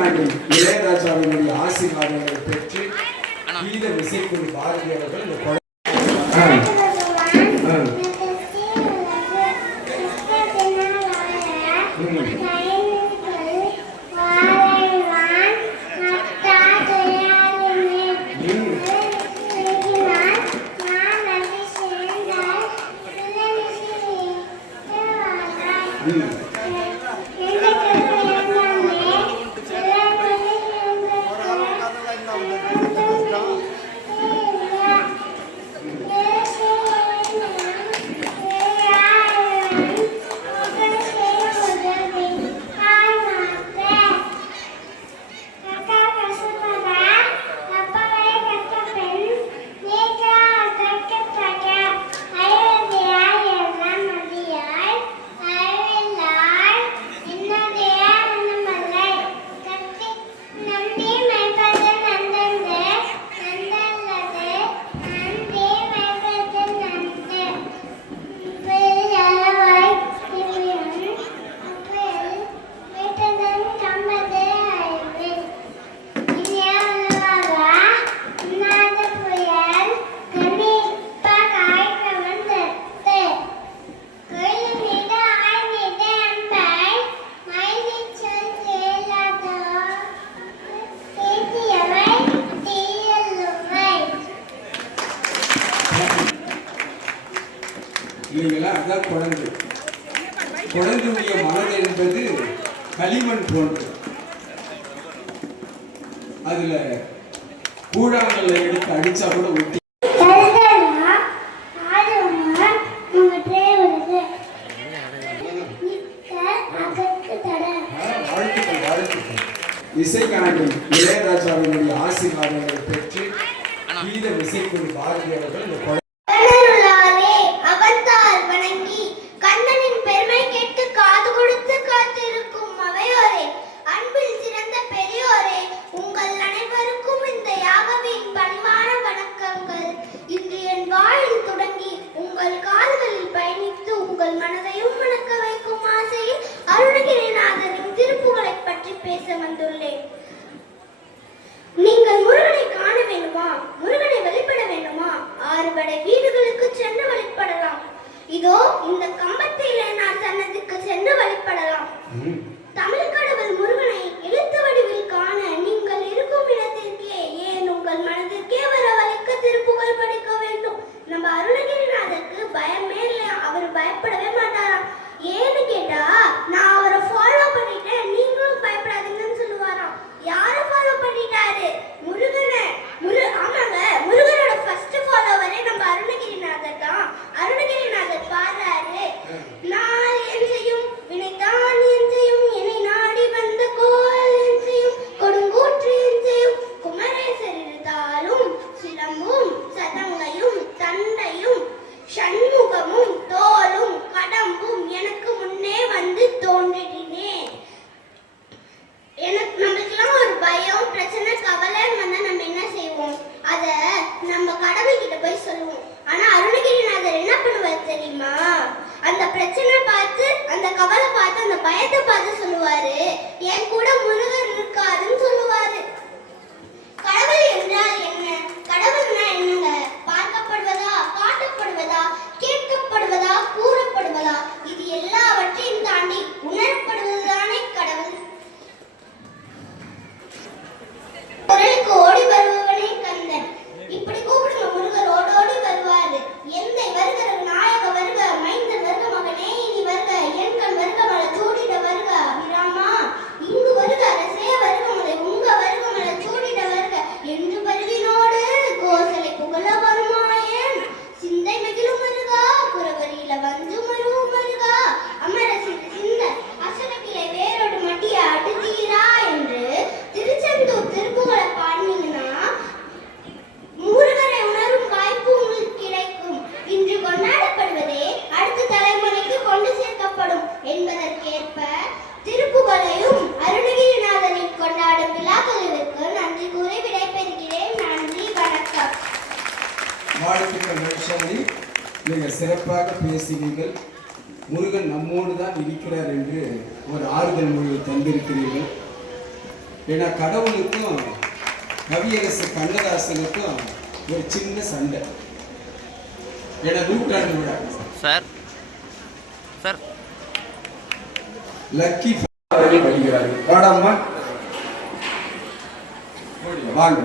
இசைக்கணக்கில் இளையராஜாவினுடைய ஆசீர்வாதங்களை பெற்று கீத இசைக்குழு பாரதி அவர்கள் இந்த குழந்தையுடைய மனது என்பது களிமண் போன்றது. அதுல கூழாங்கல்ல எடுத்து அடிச்சா கூட ஒட்டி. வாழ்த்துக்கள் வாழ்த்துக்கள். இசைக்கணக்கில் இளையராஜாவினுடைய ஆசீர்வாதங்களை பெற்று கீத இசைக்குழு பாரதி அவர்கள் இந்த மனதையும் மணக்க வைக்கும் ஆசையில் அருணகிரிநாதரின் திருப்புகழை பற்றி பேச வந்துள்ளேன். நீங்கள் முருகனை காண வேண்டுமா, முருகனை வழிபட வேண்டுமா, 6 படை வீடுகளுக்கு சென்று வழிபடலாம். இதோ இந்த கம்பத்திலே நான் சன்னதிக்கு சென்று வழிபடலாம். தமிழ் கடவுள் முருகனை எழுத்து வடிவில் காண நீங்கள் இருக்கும் இடத்திற்கே ஏன் உங்கள் மனதிற்கே வர வலிக்க திருப்புகழ் படிக்க வேண்டும். நம்ம அருணகிரிநாதருக்கு பயமே இல்லை, அவர் பயப்படவே மாட்டாராம். ஏன்னு கேட்டா நான் அவரை ஃபாலோ பண்ணிட்டேன், நீங்களும் பயப்படாதீங்கன்னு சொல்லுவாராம். யாரை ஃபாலோ பண்ணிட்டாரு? முருகனை. ஆமாங்க, முருகனோட ஃபர்ஸ்ட் ஃபாலோவரே நம்ம அருணகிரிநாதர் தான். அருணகிரிநாதர் பாடுறாரு, நான் என் செய்யும் வினைத்தான் என் செய்யும் என்னை நாடி வந்த கோல் என் செய்யும் கொடுங்கூற்று என் செய்யும் குமரேசர் இருந்தாலும் சிலம்பும் சதங்கையும் தண்டையும் சண்முகமும் தோலும் கடம்பும் எனக்கு முன்னே வந்து தோன்றினே. நம்மளுக்கெல்லாம் ஒரு பயம், பிரச்சனை, கவலைன்னு வந்தா நம்ம என்ன செய்வோம்? அத நம்ம கடவுள் கிட்ட போய் சொல்லுவோம். ஆனா அருணகிரிநாதர் என்ன பண்ணுவார் தெரியுமா? அந்த பிரச்சனை பார்த்து, அந்த கவலை பார்த்து, அந்த பயத்தை பார்த்து சொல்லுவாரு, என் கூட முருகர் இருக்காருன்னு சொல்லுவாரு. கடவுள் என்றால் என்ன? கடவுள்னா என்னங்க? பார்க்கப்படுவதா, காட்டப்படுவதா, கேட்கப்படுவதா, கூறப்படுவதா? இது எல்லாவற்றையும் தாண்டி உணரப்படுவதுதானே கடவுள். குரலுக்கு ஓடி வருபவனே கந்தன். இப்படி கூப்பிடுங்க, முருகர் ஓடோடி வருவாரு. எந்தை வருக, நாயக வருக, மைந்தன் வருக, மகனே இனி வருக, என் கண் வருக, மல சூடிட வருக, அபிராமா இங்கு வருக, அரசே வருக, மலை உங்க வருக, மல சூடிட வருக என்று வருவினோடு கோசலை புகழ வருமாயன் சிந்தை மகிழும் வருகா, புறவரியில வந்து மருவும் வருகா, அமர சிந்த அசனக்கிளை வேரோடு மட்டிய அடுத்தீரா என்று திருச்செந்தூர் திருப்புகழை பாடினீங்கன்னா முருகரை உணரும் வாய்ப்பு உங்களுக்கு கிடைக்கும். இன்று கொண்டாடப்படுவதே அடுத்த தலைமுறைக்கு கொண்டு சேர்க்கப்படும் என்பதற்கேற்ப திருப்புகழையும் அருணகிரிநாதரின் கொண்டாடும் விழாக்களுக்கு நன்றி கூறி விடைபெறுகிறேன். நன்றி, வணக்கம். வாழ்த்துக்கள் மனுஷாலி, நீங்கள் சிறப்பாக பேசினீர்கள். முருகன் நம்மோடு தான் இருக்கிறார் என்று ஒரு ஆறுதல் மொழியை தந்திருக்கிறீர்கள். ஏன்னா கடவுளுக்கும் கவியரசு கண்ணதாசனுக்கும் ஒரு சின்ன சண்டை. ஏன்னா நூற்றாண்டு விழா சார் சார் லக்கி அவர்கள் வருகிறார்கள். வாடாம்மா வாங்க.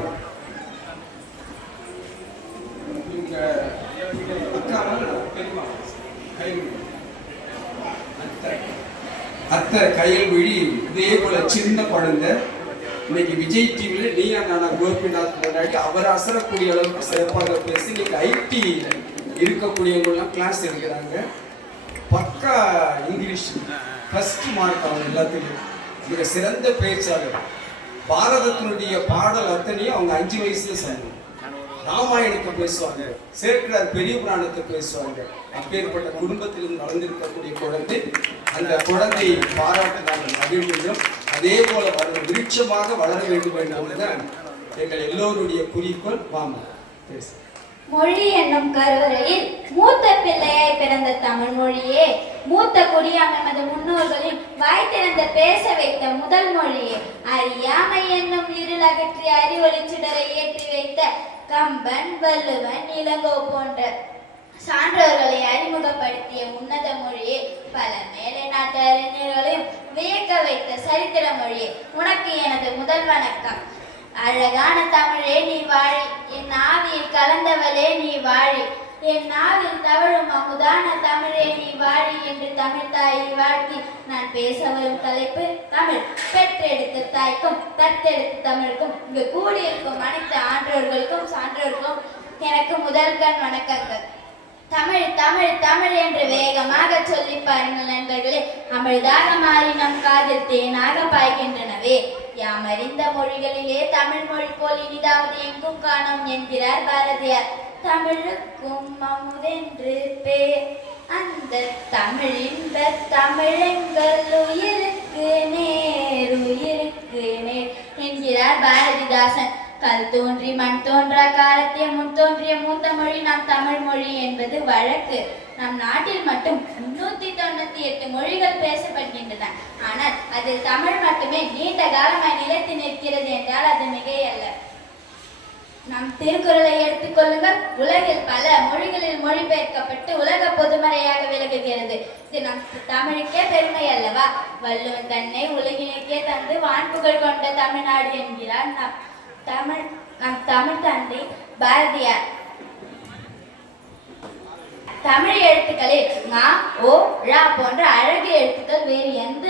இவங்க அத்தை கயல்விழி இதே போல சின்ன குழந்தை இன்னைக்கு விஜய் டிவில நீயா நானா கோபிநாத் முன்னாடி அவர் அசரக்கூடிய அளவுக்கு சிறப்பாக பேசி இன்னைக்கு ஐடி இருக்கக்கூடியவங்கலாம் கிளாஸ் எடுக்கிறாங்க. பக்கா இங்கிலீஷ் ஃபர்ஸ்ட் மார்க் அவங்க எல்லாத்துலையும். மிக சிறந்த பேச்சாளர். பாரதத்தினுடைய பாடல் அத்தனையும் அவங்க 5 வயசுல சொன்னாங்க. ராமாயணத்தை பேசுவாங்க, சேர்க்கிறார் பெரிய புராணத்தை பேசுவாங்க. அப்பேற்பட்ட குடும்பத்திலிருந்து வளர்ந்திருக்கக்கூடிய குழந்தை. அந்த குழந்தையை பாராட்ட நாங்கள் மகிழ்கிறோம். அதே போல விருட்சமாக வளர வேண்டும் என்பதுதான் எங்கள் எல்லோருடைய குறிக்கோள். வாமா பேச. மொழி என்னும் கருவறையில் மூத்த பிள்ளையாய் பிறந்த தமிழ் மொழியே, மூத்த குடியாம் எமது முன்னோர்களின் வாய் திறந்த பேச வைத்த முதல் மொழியே, அறியாமை என்னும் இருள் அகற்றி அறிவொளி சுடரை ஏற்றி வைத்த கம்பன், வள்ளுவன், இளங்கோ போன்ற சான்றோர்களை அறிமுகப்படுத்திய உன்னத மொழியே, பல மேலை நாட்டு அறிஞர்களையும் வியக்க வைத்த சரித்திர மொழியே, உனக்கு எனது முதல் வணக்கம். அழகான தமிழே நீ வாழி, என் ஆவியில் கலந்தவளே நீ வாழி, என் நாவில் தவழும் அமுதான தமிழே நீ வாழி என்று தமிழ் தாயை வாழ்த்தி நான் பேச வரும் தலைப்பு தமிழ். பெற்றெடுத்த தாய்க்கும் தத்தெடுத்த தமிழுக்கும் இங்கு கூடியிருக்கும் அனைத்து ஆன்றோர்களுக்கும் சான்றோர்களுக்கும் எனக்கு முதல் கண் வணக்கங்கள். தமிழ் தமிழ் தமிழ் என்று வேகமாக சொல்லி பாருங்கள் நண்பர்களே, அமிழ்தாக மாறி நம் காதில் தேனாக பாய்கின்றனவே. யாம் அறிந்த மொழிகளிலே தமிழ் மொழி போல் இனிதாவது எங்கும் காணோம் என்கிறார் பாரதியார். தமிழுக்கும் அமுதென்று பேர், அந்த தமிழின்ப தமிழெங்கள் உயிருக்கு நேர், உயிருக்கு நேர் என்கிறார் பாரதிதாசன். கல் தோன்றி மண் தோன்றா காலத்தே முன் தோன்றிய மூத்த மொழி நம் தமிழ் மொழி என்பது வழக்கு. நம் நாட்டில் மட்டும் 398 மொழிகள் பேசப்படுகின்றன. ஆனால் அதில் தமிழ் மட்டுமே நீண்ட காலமாய் நிலைத்து நிற்கிறது என்றால் அது மிகையல்ல. நம் திருக்குறளை எடுத்துக்கொள்ளுங்கள். உலகில் பல மொழிகளில் மொழிபெயர்க்கப்பட்டு உலக பொதுமறையாக விளங்குகிறது. இது நம் தமிழுக்கே பெருமை அல்லவா? வள்ளுவன் தன்னை உலகினுக்கே தந்து வான்புகழ் கொண்ட தமிழ்நாடு என்கிறார் நம் தமிழ் தந்தை பாரதியார். தமிழ் எழுத்துக்களில் ங, ஓ, ழ போன்ற அழகு எழுத்துக்கள் வேறு எந்த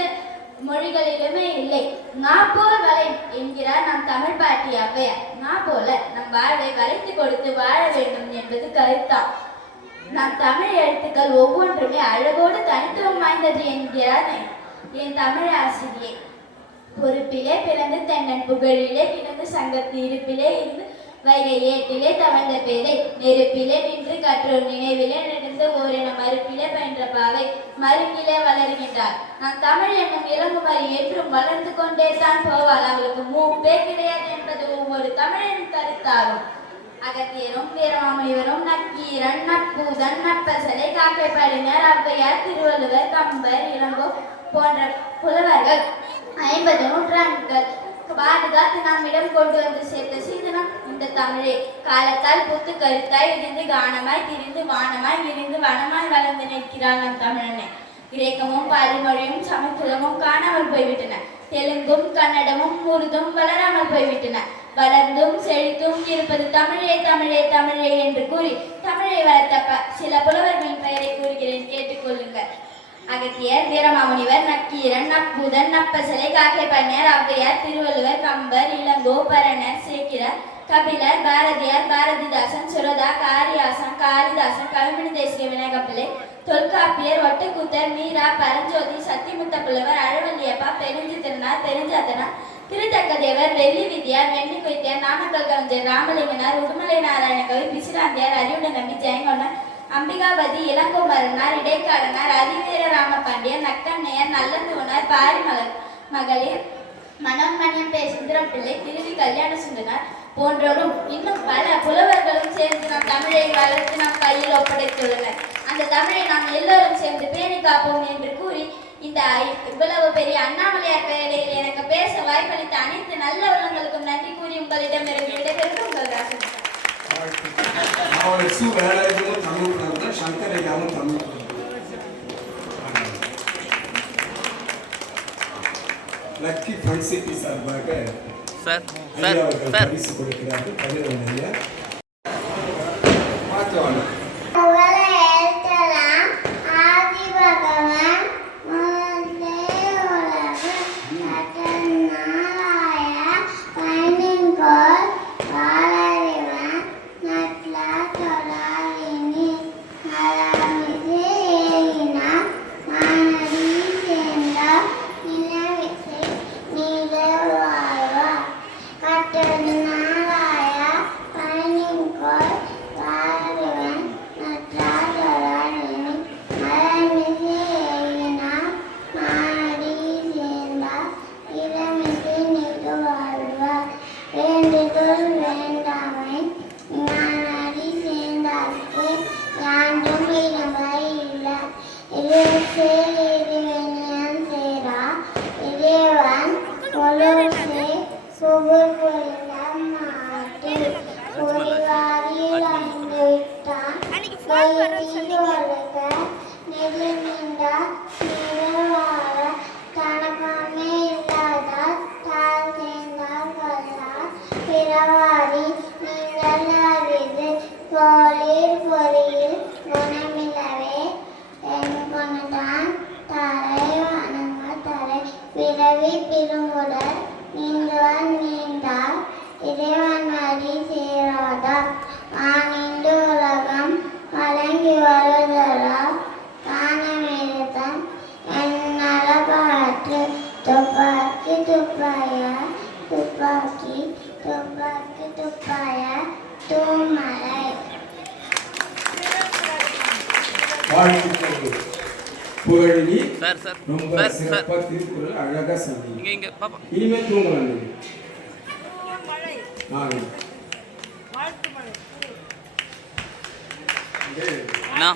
மொழிகளிலுமே இல்லை. ங போல் வளை என்கிறார் நம் தமிழ் பாட்டி ஔவையார். ங போல நம் வாழ்வை வளைத்து கொடுத்து வாழ வேண்டும் என்பது கருத்தாம். நம் தமிழ் எழுத்துக்கள் ஒவ்வொன்றுமே அழகோடு தனித்துவம் வாய்ந்தது என்கிறார் என் தமிழ் ஆசிரியை. பொறுப்பிலே பிறந்து தென்னன் புகழிலே கிடந்து சங்கத்து இருப்பிலே இருந்து வைகை ஏட்டிலே தவழ்ந்த பேதை, நெருப்பிலே நின்று கற்றோர் நினைவிலே நடந்து ஓரின மறுப்பிலே பயின்ற பாவை மறுப்பிலே வளர்கின்றார். நம் தமிழ் என்னும் இளங்குமரி என்றும் வளர்ந்து கொண்டே தான் போவாள். அவளுக்கு மூப்பே கிடையாது என்பது ஒவ்வொரு தமிழின் கருத்தாகும். அகத்தியரும் வீரமாமுனிவரும் நக்கீரன், நப்பூதன், நப்பசலை, காக்கைப்பாடினர், ஔவையார், திருவள்ளுவர், கம்பர், இளங்கோ போன்ற புலவர்கள் 50 நூற்றாண்டுகள் பாதுகாத்து நம்மிடம் கொண்டு வந்து சேர்த்த சீதனம் இந்த தமிழே. காலத்தால் புத்து கருத்தாய் இருந்து கானமாய் திரிந்து வானமாய் விரிந்து வனமாய் வளர்ந்து நிற்கிறார் நம் தமிழனே. கிரேக்கமும் பாலிமொழியும் சமஸ்கிருதமும் காணாமல் போய்விட்டன. தெலுங்கும் கன்னடமும் உருதும் வளராமல் போய்விட்டன. வளர்ந்தும் செழித்தும் இருப்பது தமிழே தமிழே தமிழே என்று கூறி தமிழை வளர்த்த சில புலவர்களின் பெயரை கூறுகிறேன், கேட்டுக்கொள்ளுங்கள். அகத்தியர், வீரமாமுனிவர், நக்கீரன், நப்பூதன், நப்பசலை, காக்கைப்பாடினர், ஔவையார், திருவள்ளுவர், கம்பர், இளங்கோ, பரணர், சேக்கிழார், கபிலர், பாரதியார், பாரதிதாசன், சுரதா, காரியாசன், காளிதாசன், கவிமணி தேசிய விநாயகப்பிள்ளை, தொல்காப்பியர், ஒட்டக்கூத்தர், மீரா, பரஞ்சோதி, சத்திமுத்த புலவர், அழவல்லியப்பா, பெருஞ்சித்திரனார், பெருஞ்சாத்தனார், திருத்தக்கதேவர், வெள்ளி விதியார், வெண்ணி கொய்த்தியார், நாமக்கல் கவிஞர் ராமலிங்கனார், உடுமலை நாராயணகவி, பிசிராந்தியார், அறிவுடன் நம்பி, ஜெயங்கொண்டார், அம்பிகாபதி, இளங்குமரனார், இடைக்காலனார், அதிவீர ராமபாண்டியர், நக்கண்ணையர், நல்லந்துவனார், பாரிமலர் மகளிர், மனோன்மணியம் பே. சுந்தரம் பிள்ளை, திருவி கல்யாண சுந்தரனார் போன்றோரும் இன்னும் பல புலவர்களும் சேர்ந்து நம் தமிழை வளர்த்து நம் கையில் ஒப்படைத்துள்ளனர். அந்த தமிழை நாம் எல்லோரும் சேர்ந்து பேணி காப்போம் என்று கூறி இந்த இவ்வளவு பெரிய அண்ணாமலையார் பெயரில் எனக்கு பேச வாய்ப்பளித்த அனைத்து நல்ல உள்ளங்களுக்கும் நன்றி கூறி உங்களிடமிருந்து விடைபெறுவது உங்கள் ராசன். அவள் வேலையும் தமிழ் புலவர், சங்கரையாவும் தமிழ் புலவர். லக்கி ஃபண்ட் சிட்டி சார்பாக சார் ஐயா சார் அவர்கள் சார் பரிசு கொடுக்கிறார்கள். கதிரவன் ஐயா பார்த்து உங்களை எழுத்தலாம் ஆதி பகவான் முதலே உலகு நாளாய பயனின்கோள் வாழறிவன் நட்லா தொழாவினி நலமிது ஏகினா மானடி சேர்ந்தா நிலவிசை நீதல் வாழ்வா நாளாய பயனின்கோள் வாழறிவன் நட்லா தொழாவினி நலமிது ஏகினா மானடி சேர்ந்தா நிலமிசை நீதல் வாழ்வா வேண்டுதல் வேண்டாமை ஞானடி சேர்ந்தார்க்கு யாண்டும் இளமை இல்லை இறைசே இறைவனியன் சேரா இறைவன் பொழுசே புகழ் புரிந்த மாட்டு பொறிவாரியில் அணிந்து விட்டான் கையில் ஒழுக நெறி நீண்டா நிறவாழ தனக்கமே இல்லாதால் தாழ் சேர்ந்தால் கொள்ளார் பிறவாரி நீங்கள் அறிந்து போலீர் பொறியில் குணமில்லவே என் கொண்டுதான் தரை வணங்க தரை பிறவி பிறமுடல் நீண்டுவன் நீண்டால் இறைவன் வழி சேராதா வானிண்டு உலகம் வழங்கி வருதலா காணமிருத்தன் என் பாட்டு துப்பாக்கி துப்பாய துப்பாக்கி துப்பாக்கி துப்பாய தூமலை. வாழ்த்துக்கள் புகழி. சார் சார் ரொம்ப சார் சார் சிறப்பா திருக்குறள் அழகா சொன்னீங்க. இங்கே இங்கே பாப்பா இனிமே தூங்கலாம் நீங்க. அண்ணா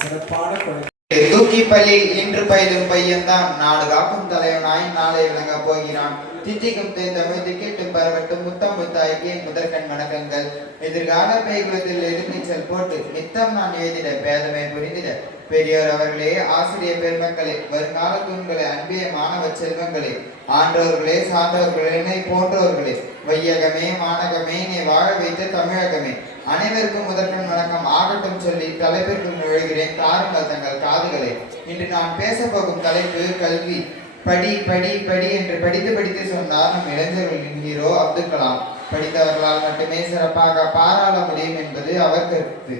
சிறப்பான குழந்தை. தூக்கி பள்ளி இன்று பயிலும் பையன்தான் நாடு காக்கும் தலைவனாய் நாளை விளங்க போகிறான். தித்திக்கும் தேர்ந்தமிழ் திக்கிட்டும் பரவட்டும் முத்தம் முத்தாய்க்கு முதற்கண் வணக்கங்கள். எதிர்கால பெய்குளத்தில் எதிர்நீச்சல் போட்டு நித்தம் நான் எழுதிட பேதமை புரிந்திட பெரியோர் அவர்களே, ஆசிரியர் பெருமக்களே, வருங்கால தூண்களே, அன்பிய மாணவ செல்வங்களே, ஆன்றோர்களே, சான்றோர்களே, என்னை போன்றோர்களே, வையகமே மாநகமே நீ வாழ வைத்த தமிழகமே, அனைவருக்கும் முதற்கண் வணக்கம் ஆகட்டும் சொல்லி தலைப்பிற்குள் நுழைகிறேன். தாருங்கள் தங்கள் காதுகளே. இன்று நான் பேச போகும் தலைப்பு கல்வி. படி படி படி என்று படித்து படித்து சொன்னார் நம் இளைஞர்களின் ஹீரோ அப்துல் கலாம். படித்தவர்களால் மட்டுமே சிறப்பாக பாராள முடியும் என்பது அவர் கருத்து.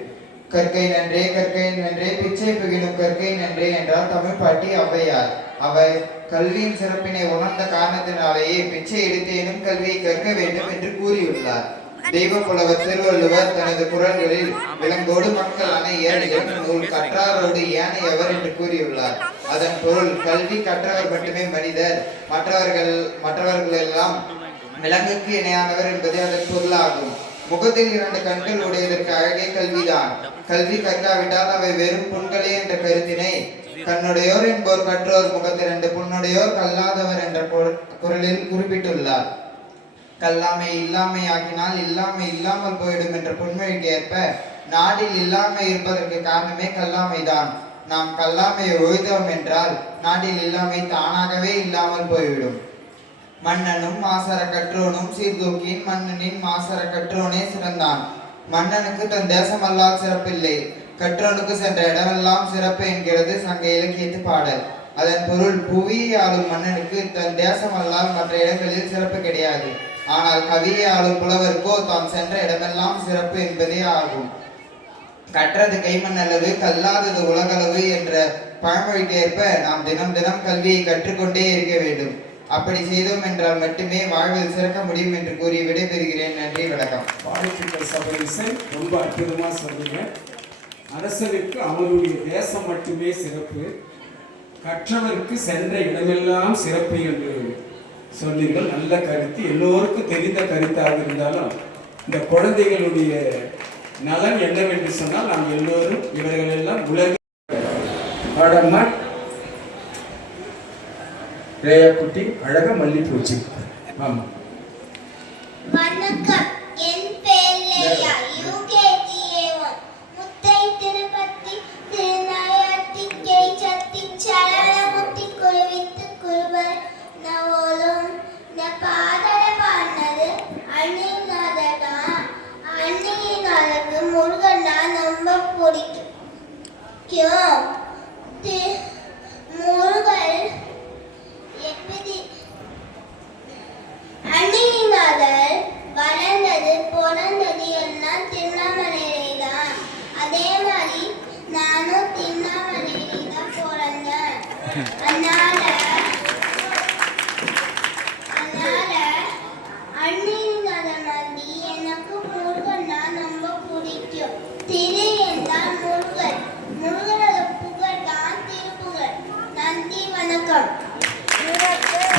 கற்கை நன்றே கற்கை நன்றே பிச்சை புகினும் கற்கை நன்றே என்றால் தமிழ் பாட்டி ஔவையார். அவர் கல்வியின் சிறப்பினை உணர்ந்த காரணத்தினாலேயே பிச்சை எடுத்தேனும் கல்வியை கற்க வேண்டும் என்று கூறியுள்ளார். தெய்வ புலவர் திருவள்ளுவர் தனது குறள்களில் விலங்கோடு மக்கள் அனையர் நூல் கற்றாரோடு ஏனை எவர் என்று கூறியுள்ளார். அதன் பொருள் கல்வி கற்றவர் மட்டுமே மனிதர், மற்றவர்கள் எல்லாம் விலங்குக்கு இணையானவர் என்பதே அதன் பொருளாகும். முகத்தில் 2 கண்கள் உடையதற்கு அழகே கல்விதான். கல்வி கற்காவிட்டால் அவை வெறும் புண்களே என்ற கருத்தினை கண்ணுடையோர் என்போர் கற்றோர் முகத்தில் 2 புண்ணுடையோர் கல்லாதவர் என்ற குரலில் குறிப்பிட்டுள்ளார். கல்லாமை இல்லாமை ஆக்கினால் இல்லாமை இல்லாமல் போயிடும் என்ற பொன்மொழிக்கு ஏற்ப நாட்டில் இல்லாமை இருப்பதற்கு காரணமே கல்லாமைதான். நாம் கல்லாமையை ஒழித்தோம் என்றால் நாட்டில் இல்லாமை தானாகவே இல்லாமல் போய்விடும். மன்னனும் மாசற கற்றோனும் சீர்தூக்கின் மன்னனின் மாசற கற்றோனே சிறந்தான். மன்னனுக்கு தன் தேசமல்லால் சிறப்பில்லை, கற்றோனுக்கு சென்ற இடமெல்லாம் சிறப்பு என்கிறது சங்க இலக்கியத்து பாடல். அதன் பொருள் புவியை ஆளும் மன்னனுக்கு தன் தேசமல்லால் மற்ற இடங்களில் சிறப்பு கிடையாது. ஆனால் கவியை ஆளும் புலவருக்கோ தாம் சென்ற இடமெல்லாம் சிறப்பு என்பதே ஆகும். கற்றது கைமண் அளவு கல்லாதது உலகளவு என்ற பழமொழிக்கு ஏற்ப நாம் தினம் தினம் கல்வியை கற்றுக்கொண்டே இருக்க வேண்டும். அப்படி செய்தோம் என்றால் மட்டுமே வாழ்வில் சிறக்க முடியும் என்று கூறி விடைபெறுகிறேன். நன்றி, வணக்கம். வாழ்த்துக்கள் சபரிசன், ரொம்ப அற்புதமா சொன்னீங்க. அரசனுக்கு அவனுடைய தேசம் மட்டுமே சிறப்பு, கற்றவருக்கு சென்ற இடமெல்லாம் சிறப்பு என்று சொன்னீர்கள். நல்ல கருத்து, எல்லோருக்கும் தெரிந்த கருத்தாக இருந்தாலும் இந்த குழந்தைகளுடைய நலன் என்னவென்று சொன்னால் நாம் எல்லோரும் இவர்கள் எல்லாம் உலக பாடமா ரேயா குட்டி அழகா மல்லிப்பூ வச்சு ஆமா. வணக்கம், என் பேர் லேயா, யூகேஜி A1. முத்தை திருப்பதி திருநயத்திக்கை சத்தி சரணமுத்தி குருவித்து குருவர் நவோலும் பாடல பாடினது அன்னிநாதடா. அன்னிநாதக்கு முருகன்னா ரொம்ப பிடிக்கும். முருகன் எப்படி அன்னிநாதர் வளர்ந்தது பிறந்தது எல்லாம் திருவண்ணாமலையிலே தான். அதே மாதிரி நானும் திருவண்ணாமலையிலே தான் பிறந்தேன். அதனால அன்னிநாதர் மாதிரி எனக்கு முருகன்னா ரொம்ப பிடிக்கும். திரு என்றால் முருகன், முருகனோட புகழ் தான் திருப்புகழ். நன்றி, வணக்கம்.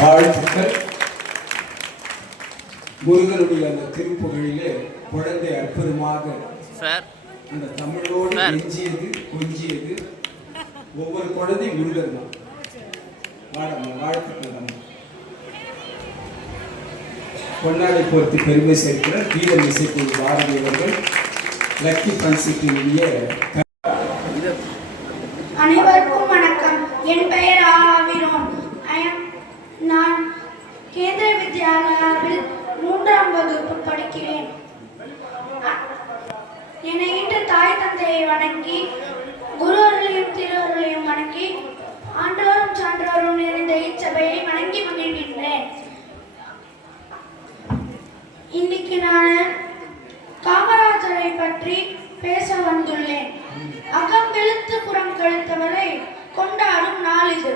வாழ்த்துக்கள். முருகனுடைய அந்த திருப்புகழிலே குழந்தை அற்புதமாக சார் அந்த தமிழோடு எஞ்சியது கொஞ்சியது. ஒவ்வொரு குழந்தையும் முருகன் தான். வாடம்மா, வாழ்த்துக்கள் நம்ம. பொன்னாடை போர்த்தி பெருமை சேர்க்கிற கீதம் இசைக்குழு பாரதி அவர்கள் லக்கி பன்சிட்டினுடைய அனைவருக்கும் வணக்கம். என் பெயர் ஆவிரோன். நான் கேந்திர வித்யாலயாவில் 3ஆம் வகுப்பு படிக்கிறேன். என்னை இன்று தாய் தந்தையை வணங்கி குருவர்களையும் திருவர்களையும் வணங்கி ஆண்டோரும் சான்றோரும் நிறைந்த இச்சபையை வணங்கி மகிழ்கின்றேன். இன்னைக்கு நான் காமராஜரை பற்றி பேச வந்துள்ளேன். அகம் வெளுத்து புறம் கழுத்தவரை கொண்டாடும் நாள் இது.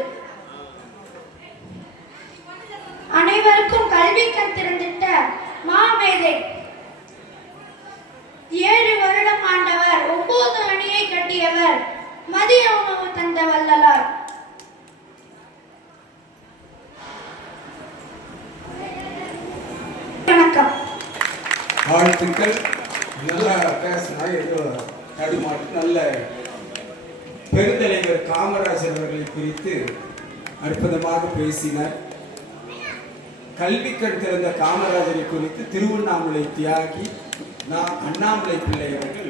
அனைவருக்கும் கல்வி கண் திறந்திட்ட மாமேதை. 7 வருடம் ஆண்டவர், 9 அணியை கட்டியவர், மதிய உணவு தந்த வள்ளலார். வணக்கம். வாழ்த்துக்கள். நல்லா பேசினா ஏதோ தடுமாட்டு. நல்ல பெருந்தலைவர் காமராஜர் அவர்களை குறித்து அற்புதமாக பேசினார். கல்வி கண் திறந்த காமராஜரை குறித்து திருவண்ணாமலை தியாகி நான் அண்ணாமலை பிள்ளை அவர்கள்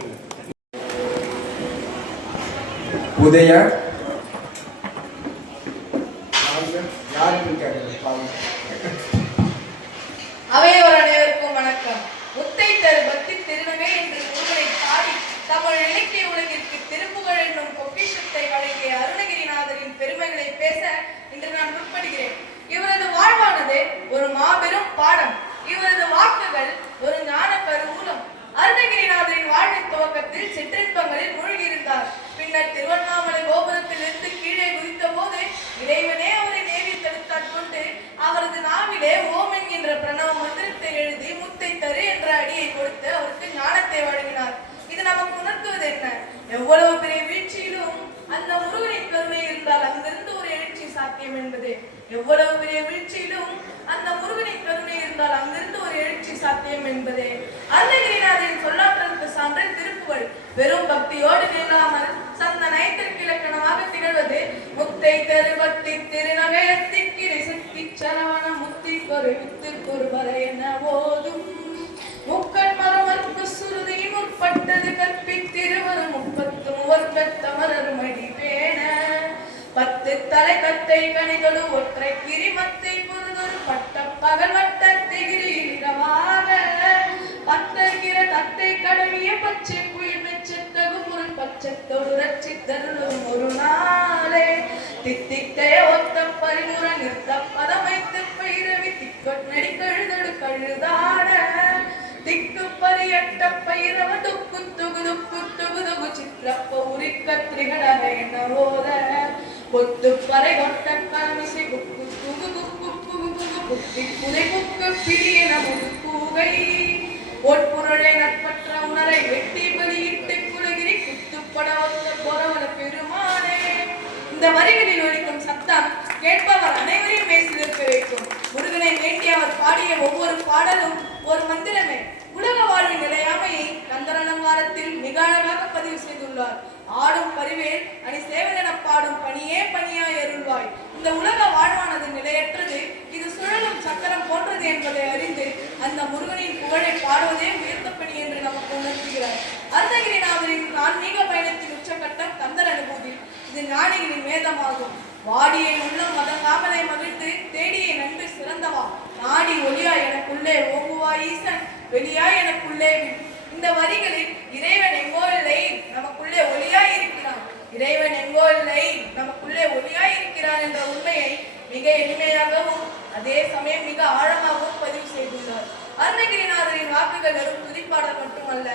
உதயா யாருக்கும் கேட்கறது அவையோர் அனைவருக்கும் வணக்கம். முத்தை தரு பக்தி திருநகை என்று முருகனை பாடி தமிழ் இலக்கிய உலகிற்கு திருப்புகழ் என்னும் பொக்கிஷத்தை வழங்கிய அருணகிரிநாதரின் பெருமைகளை பேச இன்று நான் முற்படுகிறேன். இவரது வாழ்வானது ஒரு மாபெரும் பாடம். இவரது வாக்குகள் ஒரு ஞான கருவூலம். அருணகிரிநாதரின் வாழ்வின் துவக்கத்தில் சிற்றின்பங்களில் மூழ்கியிருந்தார். பின்னர் திருவண்ணாமலை கோபுரத்திலிருந்து கீழே குதித்த போது இறைவனே அவரை நேரி தடுத்தாற் கொண்டு அவரது நாவிலே ஓம் என்கின்ற பிரணவ மந்திரத்தை எழுதி முத்தை தரு என்ற அடியை கொடுத்து அவருக்கு ஞானத்தை வழங்கினார். இது நமக்கு உணர்த்துவது என்ன? எவ்வளவு பெரிய வீழ்ச்சியிலும் அந்த முருகனின் கருணை இருந்தால் அங்கிருந்து ஒரு எழுச்சி சாத்தியம் என்பது. எவ்வளவு பெரிய வீழ்ச்சியிலும் அந்த முருகனின் கருணை இருந்தால் அங்கிருந்து ஒரு எழுச்சி சாத்தியம் என்பதே அருணகிரிநாதரின் சொல்லாற்றலுக்கு சான்ற திருப்புகழ். வெறும் பக்தியோடு நில்லாமல் சந்த நயத்திற்கு இலக்கணமாக திகழ்வது முத்தை தரு பக்தி திருநகையத்திற்கிரை சக்தி சரவண முத்தி கொரு வித்து பொறுவரை என போதும் முக்கண் மரமற்கு சுருதி முற்பட்டது கற்பித்திருவரும் 30 முவர்க்கத்தமரர் மடி பேண 10 தலை கத்தை கணிதொடு ஒற்றை கிரிமத்தை பொருதொரு பட்ட பகல் வட்டத்தை கிரீடமாக பத்தகிற தத்தை கடவிய பச்சை புயல் மெச்சத்தகு பொருள் பச்சத்தோடு ரச்சித்தருளும் ஒரு நாளே தித்திக்கைய ஒத்த பரிமுற நிறுத்த பதமைத்து பயிரவி திக்கொட் நடி கழுதொடு கழுதாட திக்கு பரியட்ட பயிரவ துக்கு துகு துக்கு துகு துகு சித்திரப்ப உரிக்கத்திரிகடக என ஓத பொத்து பறை கொட்ட கலமிசை குக்கு துகு குக்கு குகு குகு குத்தி புதை குக்கு பிரியன முக்கூகை ஒட்பொருளை நட்பற்ற உணரை வெட்டி பலியிட்டு குலகிரி குத்துப்பட வந்த பொறவன பெருமானே. இந்த வரிகளில் ஒலிக்கும் சத்தம் கேட்பவர் அனைவரையும் பேசியிருக்க வைக்கும். முருகனை வேண்டி அவர் பாடிய ஒவ்வொரு பாடலும் ஒரு மந்திரமே. உலக வாழ்வின் நிலையாமையை கந்தர் அலங்காரத்தில் மிக அழகாக பதிவு செய்துள்ளார். ஆடும் பரிவேல் அணி சேவலென பாடும் பணியே பணியாய் அருள்வாய். இந்த உலக வாழ்வானது நிலையற்றது, இது சுழலும் சக்கரம் போன்றது என்பதை அறிந்து அந்த முருகனின் புகழை பாடுவதே உயர்ந்த பணி என்று நமக்கு உணர்த்துகிறார். அருணகிரிநாதரின் ஆன்மீக பயணத்தின் உச்சகட்டம் கந்தர் அனுபூதி. இது ஞானிகளின் வேதமாகும். வாடியை உள்ளம் மதங்காமலை மகிழ்ந்து தேடியை நன்று சிறந்தவா, நாடி ஒளியாய் எனக்குள்ளே ஓங்குவாய் ஈசன், வெளியாய் எனக்குள்ளே. இந்த வரிகளில் இறைவன் எங்கோ இல்லை, நமக்குள்ளே ஒளியாய் இருக்கிறான். இறைவன் எங்கோ இல்லை, நமக்குள்ளே ஒளியாய் இருக்கிறான் என்ற உண்மையை மிக எளிமையாகவும் அதே சமயம் மிக ஆழமாகவும் பதிவு செய்துள்ளார். அருணகிரிநாதரின் வாக்குகள் வெறும் துதிப்பாடல் மட்டுமல்ல,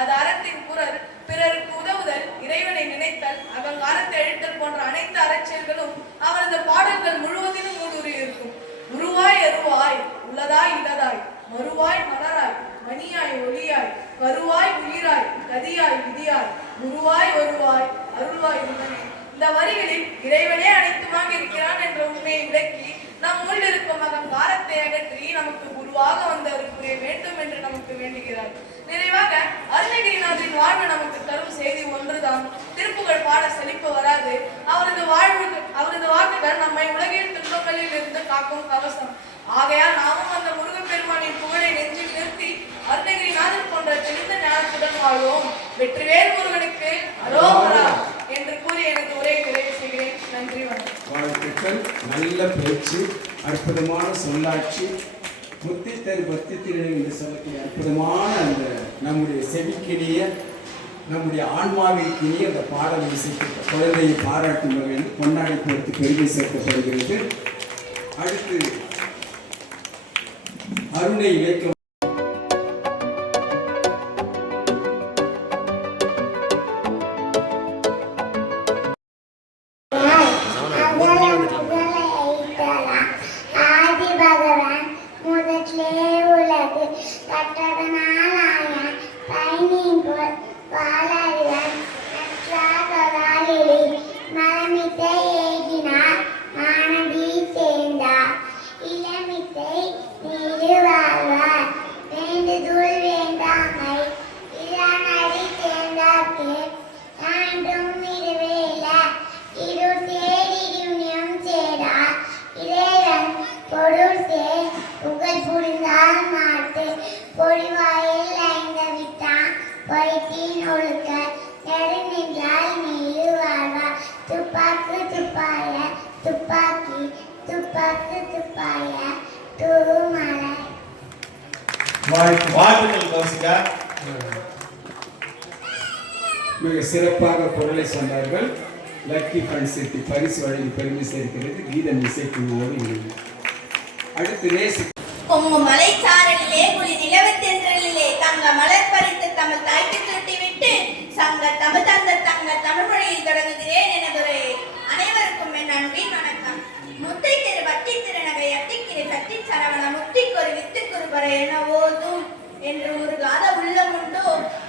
அது அறத்தின் குரல், பிறருக்கு உதவுதல், இறைவனை நினைத்தல், அகங்காரத்தை அழித்தல் போன்ற அனைத்து அறச்செயல்களும் அவரது பாடல்கள் முழுவதிலும் ஊடுருவி இருக்கும். உருவாய் அருவாய், உள்ளதாய் இடதாய், மறுவாய் மலராய், மணியாய் ஒளியாய், கருவாய் உயிராய், கதியாய் விதியாய், குருவாய் வருவாய், அருள்வாய் உடனே. இந்த வரிகளில் இறைவனே அனைத்துமாக இருக்கிறான் என்ற உண்மையை விளக்கி நம் உள் இருக்கும் அகங்காரத்தை அகற்றி நமக்கு குருவாக வந்தவர் புரிய வேண்டும் என்று நமக்கு வேண்டுகிறார். நிறைவாக அருணகிரிநாதரின் வாழ்வு நமக்கு தரும் செய்தி ஒன்றுதான். திருப்புகழ் பாட செழிப்பு வராது. அவரது வாக்குகள் நம்மை உலகின் துன்பங்களில் இருந்து காக்கும் கவசம். ஆகையால் நாமும் அந்த முருகப்பெருமானின் புகழை நெஞ்சில் நிறுத்தி அருணகிரிநாதர் போன்ற தெளிந்த ஞானத்துடன் வாழ்வோம். வெற்றிவேல் முருகனுக்கு அரோகரா என்று கூறி எனது உரையை நிறைவு செய்கிறேன். நன்றி, வணக்கம். வாழ்த்துக்கள். நல்ல பேச்சு, அற்புதமான சொல்லாட்சி, புத்தி தரு பக்தி திரு என்று சொல்லக்கூடிய அற்புதமான அந்த நம்முடைய செவிக்கினிய, நம்முடைய ஆன்மாவிற்கினிய அந்த பாடல் இசைக்கு குழந்தையை பாராட்டும் வகையில் கொண்டாடி பொறுத்து பெருமை சேர்க்கப்படுகிறது. அடுத்து அருணை இழைக்க மிக சிறப்பாக குரலை சொன்னார்கள். லக்கி ஃபண்ட் சிட்டி பரிசு வழங்கி பெருமை சேர்க்கிறது கீதம் இசைக்குழுவோடு. அடுத்து நேசி கொங்கு மலைச்சாரலிலே குளி நிலவத்தென்றலிலே தங்க மலர் பறித்து தமிழ் தாய்க்கு சூட்டிவிட்டு சங்க தமிழ் தந்த தங்க தமிழ் மொழியில் தொடங்குகிறேன் எனது அனைவருக்கும் என் அன்பின் வணக்கம். முத்தை திரு வட்டி திருநகை அட்டிக்கிரி கட்டி சரவண முத்திக்கொரு வித்துக்குறுபற என ஓதும் என்று ஒரு காத உள்ளமுண்டோ.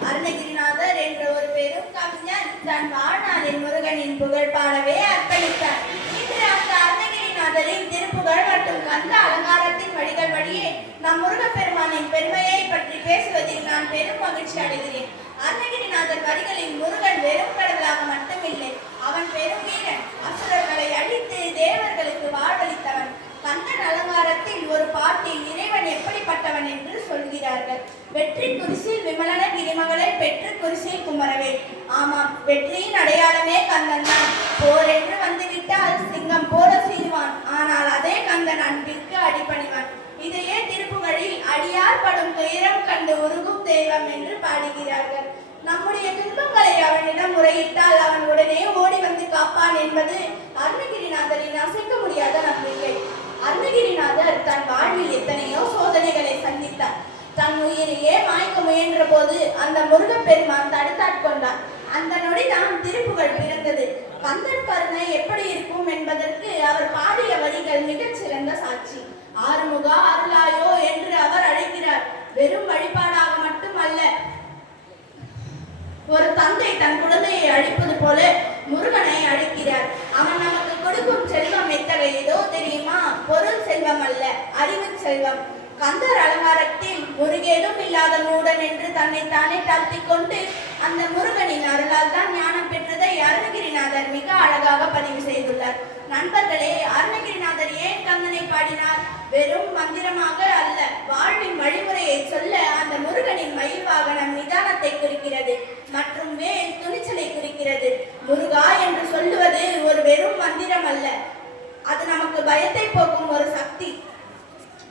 அருணகிரிநாதர் என்ற ஒரு பெரும் கவிஞன் தன் வாழ்நாளின் முருகனின் புகழ் பாடவே அர்ப்பணித்தார். இன்று அந்த அருணகிரிநாதரின் திருப்புகழ் மற்றும் கந்த அலங்காரத்தின் வழிகள் வழியே நம் முருகப்பெருமானின் பெருமையை பற்றி பேசுவதில் நான் பெரும் மகிழ்ச்சி அடைகிறேன். அருணகிரிநாதர் வரிகளில் முருகன் வெறும் கடவுளாக மட்டுமில்லை, அவன் பெரும் வீரன், அசுரர்களை அழித்து தேவர்களுக்கு வாழ்வளித்தவன். கந்தன் அலங்காரத்தில் ஒரு பாட்டில் இறைவன் எப்படிப்பட்டவன் என்று சொல்கிறார்கள். வெற்றி குரிசில் விமலன கிரிமகளை பெற்று குரிசில் குமரவேல். ஆமாம், வெற்றியின் அடையாளமே கந்தன் தான். போர் என்று வந்துவிட்டால் சிங்கம் போல சீருவான், ஆனால் அதே கந்தன் அன்பிற்கு அடிபணிவான். இதையே திருப்புகழில் அடியார் படும் துயரம் கண்டு உருகும் தெய்வம் என்று பாடுகிறார்கள். நம்முடைய துன்பங்களை அவனிடம் முறையிட்டால் அவன் உடனே ஓடி வந்து காப்பான் என்பது அருணகிரிநாதரின் அசைக்க முடியாத நம்பிக்கை. அருணகிரிநாதர் தன் வாழ்வில் எத்தனையோ சோதனைகளை சந்தித்தார். தன் உயிரையே மாய்க்க முயன்ற போது அந்த முருகப்பெருமான் தடுத்தாட்கொண்டார். அந்த நொடிதான் திருப்புகழ் பிறந்தது. கந்தன் கருணை எப்படி இருக்கும் என்பதற்கு அவர் பாடிய வரிகள் மிகச் சிறந்த சாட்சி. ஆறுமுகா அருளாயோ என்று அவர் அழைக்கிறார். வெறும் வழிபாடாக மட்டுமல்ல, ஒரு தந்தை தன் குழந்தையை அழிப்பது போல முருகனை அழைக்கிறார். அவன் நமக்கு கொடுக்கும் செல்வம் எத்தகையதோ தெரியுமா? பொருள் செல்வம் அல்ல, அறிவு செல்வம். கந்தர் அலங்காரத்தில் முருகேதும் இல்லாத மூடன் என்று தன்னை தானே தாழ்த்திக் கொண்டு அந்த முருகனின் அருளால் தான் ஞானம் பெற்றதை அருணகிரிநாதர் மிக அழகாக பதிவு செய்துள்ளார். நண்பர்களே, அருணகிரிநாதர் ஏன் கந்தனை பாடினார்? வெறும் மந்திரமாக அல்ல, வாழ்வின் வழிமுறையை சொல்ல அந்த முருகனின் மயில் வாகனம் நிதானத்தை குறிக்கிறது மற்றும் வேல் துணிச்சலை குறிக்கிறது. முருகா என்று சொல்லுவது ஒரு வெறும் மந்திரம் அல்ல, அது நமக்கு பயத்தை போக்கும் ஒரு சக்தி.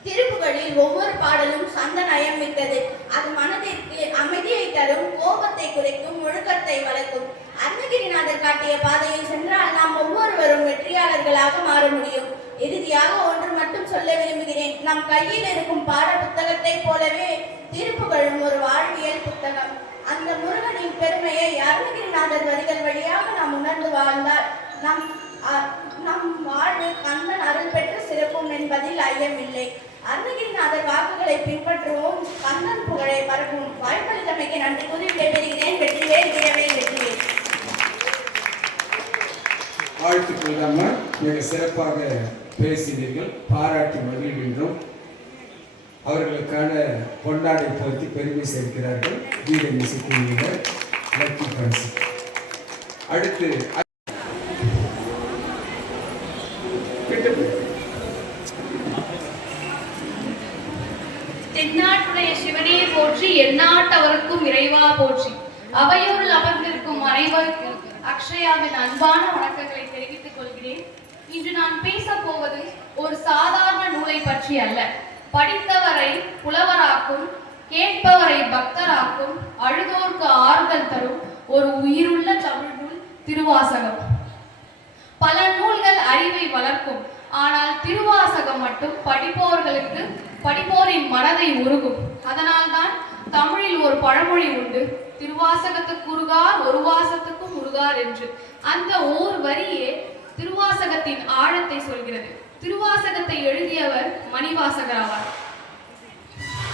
திருப்புகளில் ஒவ்வொரு பாடலும் சந்த நயம் மிக்கது. அது மனதிற்கு அமைதியை தரும், கோபத்தை குறைக்கும், ஒழுக்கத்தை வளர்க்கும். அருணகிரிநாதர் காட்டிய பாதையில் சென்றால் நாம் ஒவ்வொருவரும் வெற்றியாளர்களாக மாற முடியும். இறுதியாக ஒன்று மட்டும் சொல்ல விரும்புகிறேன். நம் கையில் இருக்கும் பாட புத்தகத்தை போலவே திருப்புகழும் ஒரு வாழ்வியல் புத்தகம். அந்த முருகனின் பெருமையை அருணகிரிநாதர் வரிகள் வழியாக நாம் உணர்ந்து வாழ்ந்தால் நம் வாழ்வு கந்தன் அருள் பெற்று சிறப்பும் என்பதில் ஐயமில்லை. அருணகிரிநாதர் வாக்குகளை பின்பற்றுவோம், கந்தன் புகழை பரப்பும். வாய்ப்பளித்தமைக்கு நன்றி கூறி விடைபெறுகிறேன். வெற்றிவேல், வீரவேல், வெற்றிவேல். வாழ்த்துக்கள் அம்மா, மிக சிறப்பாக பேசினீர்கள், பாராட்டி மகிழ்கின்றோம். அவர்களுக்கான கொண்டாடை போர்த்தி பெருமை சேர்க்கிறார்கள் வீரன் இசைக்குழுவினர் லக்கி பரிசு. அடுத்து தென்னாட்டுடைய சிவனே போற்றி, எந்நாட்டவருக்கும் இறைவா போற்றி. அவையோரில் அமர்ந்திருக்கும் அனைவருக்கும் அக்ஷயாவின் அன்பான வணக்கங்களை தெரிவித்துக் கொள்கிறேன். இன்று நான் பேச போவது ஒரு சாதாரண நூலை பற்றி அல்ல. படித்தவரை புலவராக்கும், கேட்பவரை பக்தராக்கும், அழுதோர்க்கு ஆறுதல் தரும் ஒரு உயிருள்ள தமிழ் நூல் திருவாசகம். பல நூல்கள் அறிவை வளர்க்கும், ஆனால் திருவாசகம் மட்டும் படிப்போரின் மனதை உருகும். அதனால்தான் தமிழில் ஒரு பழமொழி உண்டு, திருவாசகத்துக்கு உருகார் ஒரு வாசத்துக்கும் உருகார் என்று. அந்த ஓர் வரியே திருவாசகத்தின் ஆழத்தை சொல்கிறது. திருவாசகத்தை எழுதியவர் மணிவாசகர் ஆவார்.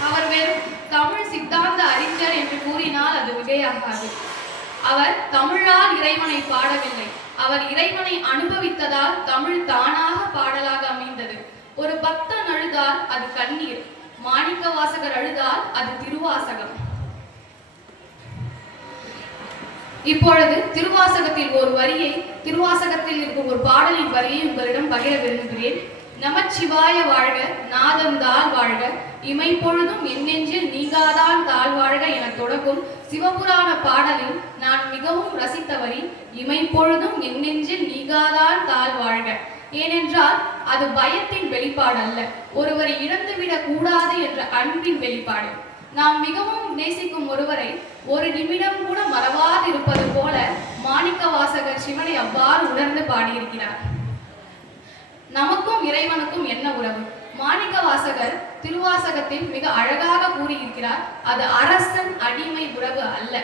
அவர் வெறும் தமிழ் சித்தாந்த அறிஞர் என்று கூறினால் அது மிகையாகாது. அவர் தமிழால் இறைவனை பாடவில்லை, அவர் இறைவனை அனுபவித்ததால் தமிழ் தானாக பாடலாக அமைந்தது. ஒரு பக்தன் அழுதால் அது கண்ணீர், மாணிக்க வாசகர் அழுதால் அது திருவாசகம். இப்பொழுது திருவாசகத்தில் ஒரு வரியை, திருவாசகத்தில் இருக்கும் ஒரு பாடலின் வரியை உங்களிடம் பகிர விரும்புகிறேன். நமச்சிவாய வாழ்க, நாதந்தால் வாழ்க, இமைப்பொழுதும் என் நெஞ்சில் நீங்காதான் தாழ் வாழ்க என தொடங்கும் சிவபுராண பாடலில் நான் மிகவும் ரசித்த வரி இமைப்பொழுதும் என் நெஞ்சில் நீங்காதான் தாழ் வாழ்க. ஏனென்றால் அது பயத்தின் வெளிப்பாடு அல்ல, ஒருவரை இழந்துவிடக் கூடாது என்ற அன்பின் வெளிப்பாடு. நாம் மிகவும் நேசிக்கும் ஒருவரை ஒரு நிமிடம் கூட மறவாது இருப்பது போல மாணிக்க வாசகர் சிவனை அவ்வாறு உணர்ந்து பாடியிருக்கிறார். நமக்கும் இறைவனுக்கும் என்ன உறவு? மாணிக்க வாசகர் திருவாசகத்தில் மிக அழகாக கூறியிருக்கிறார். அது அரசன் அடிமை உறவு அல்ல.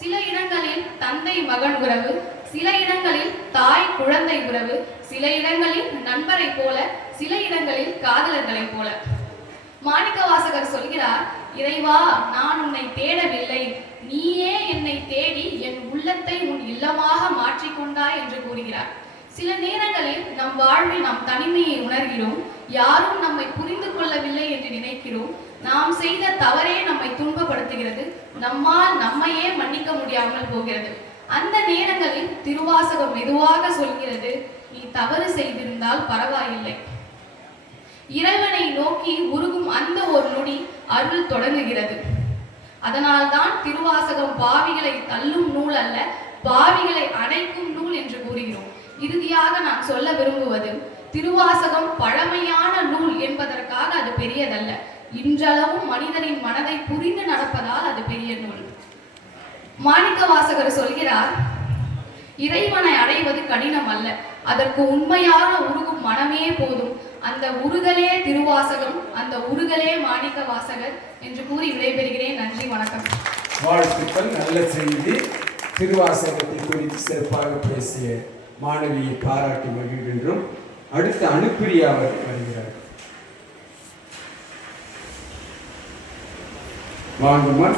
சில இடங்களில் தந்தை மகன் உறவு, சில இடங்களில் தாய் குழந்தை உறவு, சில இடங்களில் நண்பரை போல, சில இடங்களில் காதலர்களை போல. மாணிக்க வாசகர் சொல்கிறார், இறைவா, நான் உன்னை தேடவில்லை, நீயே என்னை தேடி என் உள்ளத்தை உன் இல்லமாக மாற்றிக்கொண்டாய் என்று கூறுகிறார். சில நேரங்களில் நம் வாழ்வில் நாம் தனிமையை உணர்கிறோம், யாரும் நம்மை புரிந்து கொள்ளவில்லை என்று நினைக்கிறோம். நாம் செய்த தவறே நம்மை துன்பப்படுத்துகிறது, நம்மால் நம்மையே மன்னிக்க முடியாமல் போகிறது. அந்த நேரங்களில் திருவாசகம் மெதுவாக சொல்கிறது, நீ தவறு செய்திருந்தால் பரவாயில்லை. இறைவனை நோக்கி உருகும் அந்த ஒரு நொடி அருள் தொடங்குகிறது. அதனால்தான் திருவாசகம் பாவிகளை தள்ளும் நூல் அல்ல, பாவிகளை அணைக்கும் நூல் என்று கூறுகிறோம். இறுதியாக நான் சொல்ல விரும்புவது, திருவாசகம் பழமையான நூல் என்பதற்காக அது பெரியதல்ல, இன்றளவும் மனிதனின் மனதை புரிந்து நடப்பதால் அது பெரிய நூல். மாணிக்க வாசகர் சொல்கிறார், இறைவனை அடைவது கடினம் அல்ல, அதற்கு உண்மையான உருகும் மனமே போதும். அந்த உருகலே திருவாசகம், அந்த உருகலே மாணிக்க வாசகர் என்று கூறி விடைபெறுகிறேன். நன்றி, வணக்கம். வாழ்த்துக்கள். நல்ல செய்தி. திருவாசகத்தை குறித்து சிறப்பாக பேசிய மாணவியை பாராட்டி மகிழ்கின்றோம். அடுத்து அனுப்பிரியா அவர்கள் வருகிறார். வாங்கம்மா.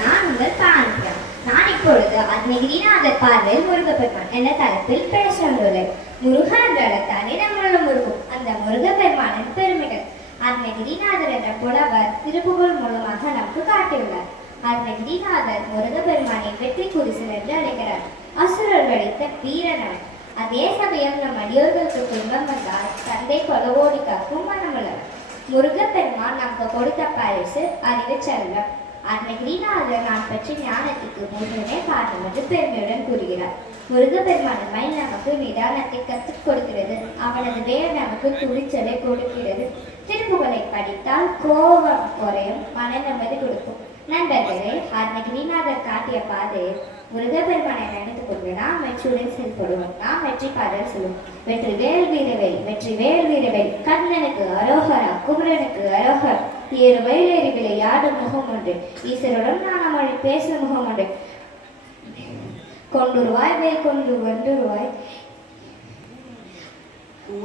நான் உங்கள் பாண்டியா. நான் இப்பொழுது அருணகிரிநாதர் பார்வையில் முருகப்பெருமான் என்ற தலைப்பில் பேச உள்ளேன். முருகன் என்றாலே நம்மளும் முருகும் அந்த முருகப்பெருமானின் பெருமைகள். அருணகிரிநாதர் என்ற புலவர் திருப்புகழ் மூலமாக நமக்கு காட்டியுள்ளார். அருணகிரிநாதர் முருகப்பெருமானின் வெற்றி குடிசல் என்று அழைக்கிறார். அசுரர் வடித்த வீரனர். அதே சமயம் நம் அடியோர்களுக்கு துன்பம் வந்தால் தந்தை கொலவோடி காக்கும் மனமுள்ளவர். முருகப்பெருமான் நமக்கு கொடுத்த பரிசு அறிவு செல்வம். அருணகிரிநாதர் நான் பெற்ற ஞானத்துக்கு முருகனே காரணம் என்று பெருமையுடன் கூறுகிறார். முருகப்பெருமானின் மயில் நமக்கு நிதானத்தை கற்றுக் கொடுக்கிறது. அவனது வேர் நமக்கு துணிச்சலை கொடுக்கிறது. திருப்புகழை படித்தால் கோபம் குறையும், மன நிம்மதி கொடுக்கும். நண்பர்களே, அருணகிரிநாதர் காட்டிய பாதை முருகப்பெருமானை நினைத்துக் கொண்டு நாம் வெற்றியுடன் செயல்படுவோம். நாம் வெற்றி பாதையில் செல்வோம். வெற்றி வேல் வீரவேல், வெற்றி வேல் வீரவேல். கண்ணனுக்கு அரோகரா, குமரனுக்கு அரோகரா. ஏறு வயலேறி விளையாடும் முகம் ஒன்று, ஈஸ்வருடன் நானமொழி பேசும் முகம் ஒன்று. கொண்டுருவாய் வேல் கொண்டு வென்றுருவாய்,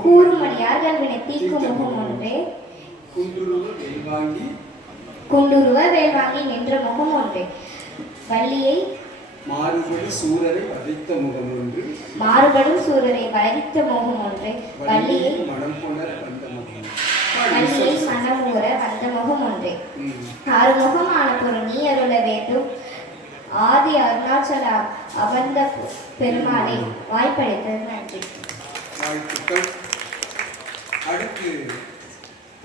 கூறுமணியார்கள் வினை தீர்க்கும் முகம் ஒன்றே. குண்டுருவ வேல் வாங்கி நின்ற முகம் ஒன்றே. வள்ளியை மாறுபடும் சூரரை வதைத்த முகம் ஒன்று, மாறுபடும் சூரரை வளைத்த முகம் ஒன்றே. வள்ளியை மனம் புணர வந்த முகம், வள்ளியை மனமுற வந்த முகம் ஒன்றே. ஆறுமுகமான பொருள் நீ அருள வேண்டும். ஆதி அருணாச்சல அமர்ந்த பெருமாளை வாய்ப்பளித்தது நன்றி. வாழ்த்துக்கள். அடுத்து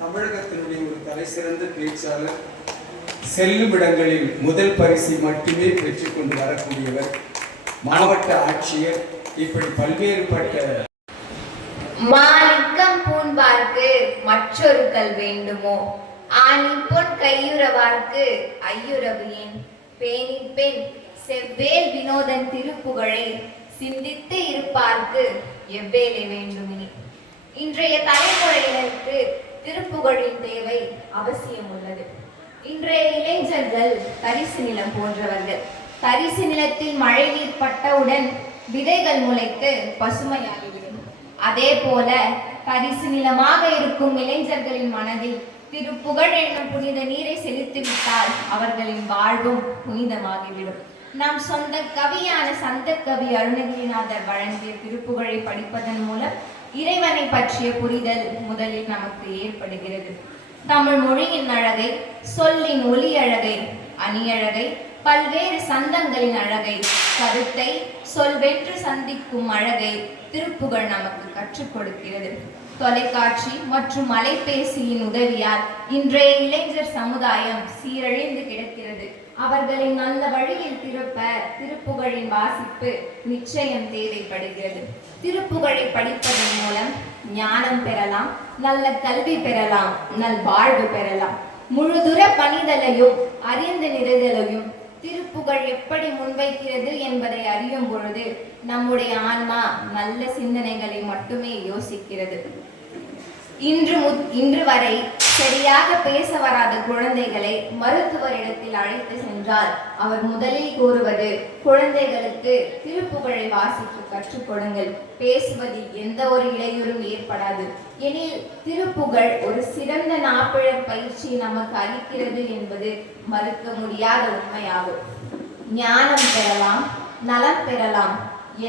தமிழகத்தினுடைய ஒரு தலை சிறந்த பேச்சாளர், செல்லும் இடங்களில் முதல் பரிசை மட்டுமே பெற்றுக்கொண்டு வரக்கூடியவர், மாவட்ட ஆட்சியர். இப்படி பல்வேறுபட்ட மாணிக்கம் பூண்பார்க்கு மற்றொரு கல் வேண்டுமோ, ஆணி பொன் கையுறவார்க்கு ஐயுறவு ஏன், பேணி பெண் செவ்வேல் வினோதன் திருப்புகழை சிந்தித்து இருப்பார்க்கு எவ்வேலை வேண்டுமினி. இன்றைய தலைமுறையினருக்கு திருப்புகழின் தேவை அவசியம் உள்ளது. இன்றைய இளைஞர்கள் தரிசு நிலம் போன்றவர்கள். தரிசு நிலத்தில் மழை நீர் பட்டவுடன் விதைகள் முளைத்து பசுமையாகிவிடும். அதே போல தரிசு நிலமாக இருக்கும் இளைஞர்களின் மனதில் திருப்புகழ் என்னும் புனித நீரை செலுத்திவிட்டால் அவர்களின் வாழ்வும் புனிதமாகிவிடும். நம் சொந்த கவியான சந்த கவி அருணகிரிநாதர் வழங்கிய திருப்புகழை படிப்பதன் மூலம் இறைவனை பற்றிய புரிதல் முதலில் நமக்கு ஏற்படுகிறது. தமிழ் மொழியின் அழகை, சொல்லின் ஒலி அழகை, அணியழகை, பல்வேறு சந்தங்களின் அழகை, கருத்தை சொல்வென்று சந்திக்கும் அழகை திருப்புகழ் நமக்கு கற்றுக் கொடுக்கிறது. தொலைக்காட்சி மற்றும் அலைபேசியின் உதவியால் இன்றைய இளைஞர் சமுதாயம் சீரழிந்து கிடக்கிறது. அவர்களை நல்ல வழியில் திருப்ப திருப்புகழின் வாசிப்பு நிச்சயம் தேவைப்படுகிறது. திருப்புகழை படிப்பதன் மூலம் ஞானம் பெறலாம், நல்ல கல்வி பெறலாம், நல் வாழ்வு பெறலாம். முழுதுற பணிதலையும் அறிந்து நிறுதலையும் திருப்புகழ் எப்படி முன்வைக்கிறது என்பதை அறியும் பொழுது நம்முடைய ஆன்மா நல்ல சிந்தனைகளை மட்டுமே யோசிக்கிறது. இன்று வரை சரியாக பேச வராத குழந்தைகளை மருத்துவரிடத்தில் அழைத்து சென்றால் அவர் முதலில் கூறுவது, குழந்தைகளுக்கு திருப்புகழை வாசித்து கற்றுக் கொடுங்கள், பேசுவதில் எந்த ஒரு இடையூறும் ஏற்படாது. எனில் திருப்புகழ் ஒரு சிறந்த நாப்பிழர் பயிற்சி நமக்கு அளிக்கிறது என்பது மறுக்க முடியாத உண்மையாகும். ஞானம் பெறலாம், நலம் பெறலாம்,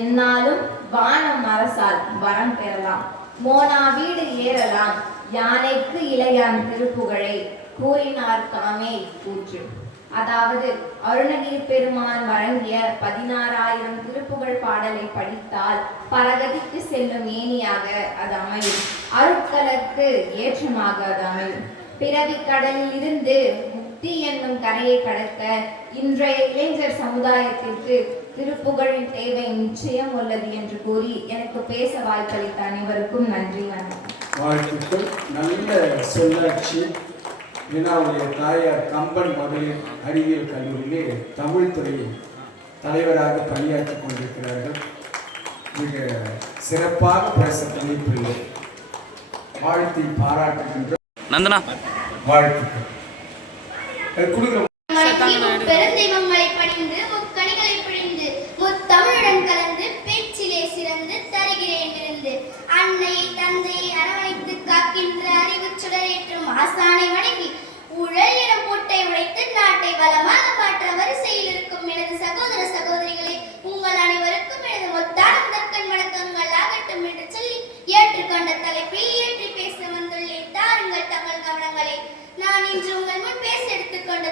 என்னாலும் வானம் அரசால் வரம் பெறலாம். மோனா வீடு ஏறலாம், யானைக்கு இளையான் திருப்புகழை கூறினார் காமே கூற்று. அதாவது அருணகிரி பெருமான் வழங்கிய 16,000 திருப்புகழ் பாடலை படித்தால் பரகதிக்கு செல்லும் ஏணியாக அது அமையும், அருட்களற்கு ஏற்றமாக அது அமையும். பிறவி கடலில் இருந்து முக்தி என்னும் கரையை கடக்க இன்றைய இளைஞர் சமுதாயத்திற்கு திருப்புகழின் தேவை நிச்சயம் உள்ளது என்று கூறி எனக்கு பேச வாய்ப்பளித்த அனைவருக்கும் நன்றி. வாழ்த்துக்கள். நல்ல சொல்லாட்சி. வினாவுடைய தாயார் கம்பன் மகளிர் அறிவியல் கல்லூரியிலே தமிழ் துறை தலைவராக பணியாற்றிக் கொண்டிருக்கிறார்கள். மிக சிறப்பாக பேச துணைப்பில்லை. வாழ்த்தை பாராட்டுகின்ற நந்தனா வாழ்த்துக்கள். பெருந்தெய்வங்களை பணிந்து முக்கணிகளை பிழிந்து முத்தமிழுடன் கலந்து பேச்சிலே சிறந்து தருகிறேன் விருந்து. அன்னையை தந்தையை அரவணைத்து காக்கின்ற அறிவு சுடரேற்றும் ஆசானை வணங்கி ஊழல் எனும் பூட்டை உடைத்து நாட்டை வளமாக மாற்ற வரிசையில் இருக்கும் எனது சகோதர சகோதரிகளே, உங்கள் அனைவருக்கும் எனது மொத்தான முதற்கண் வணக்கங்கள் ஆகட்டும் என்று சொல்லி ஏற்றுக்கொண்ட தலைப்பில் ஏற்றி பேச வந்துள்ளேன். தாருங்கள் தமிழ் கவனம்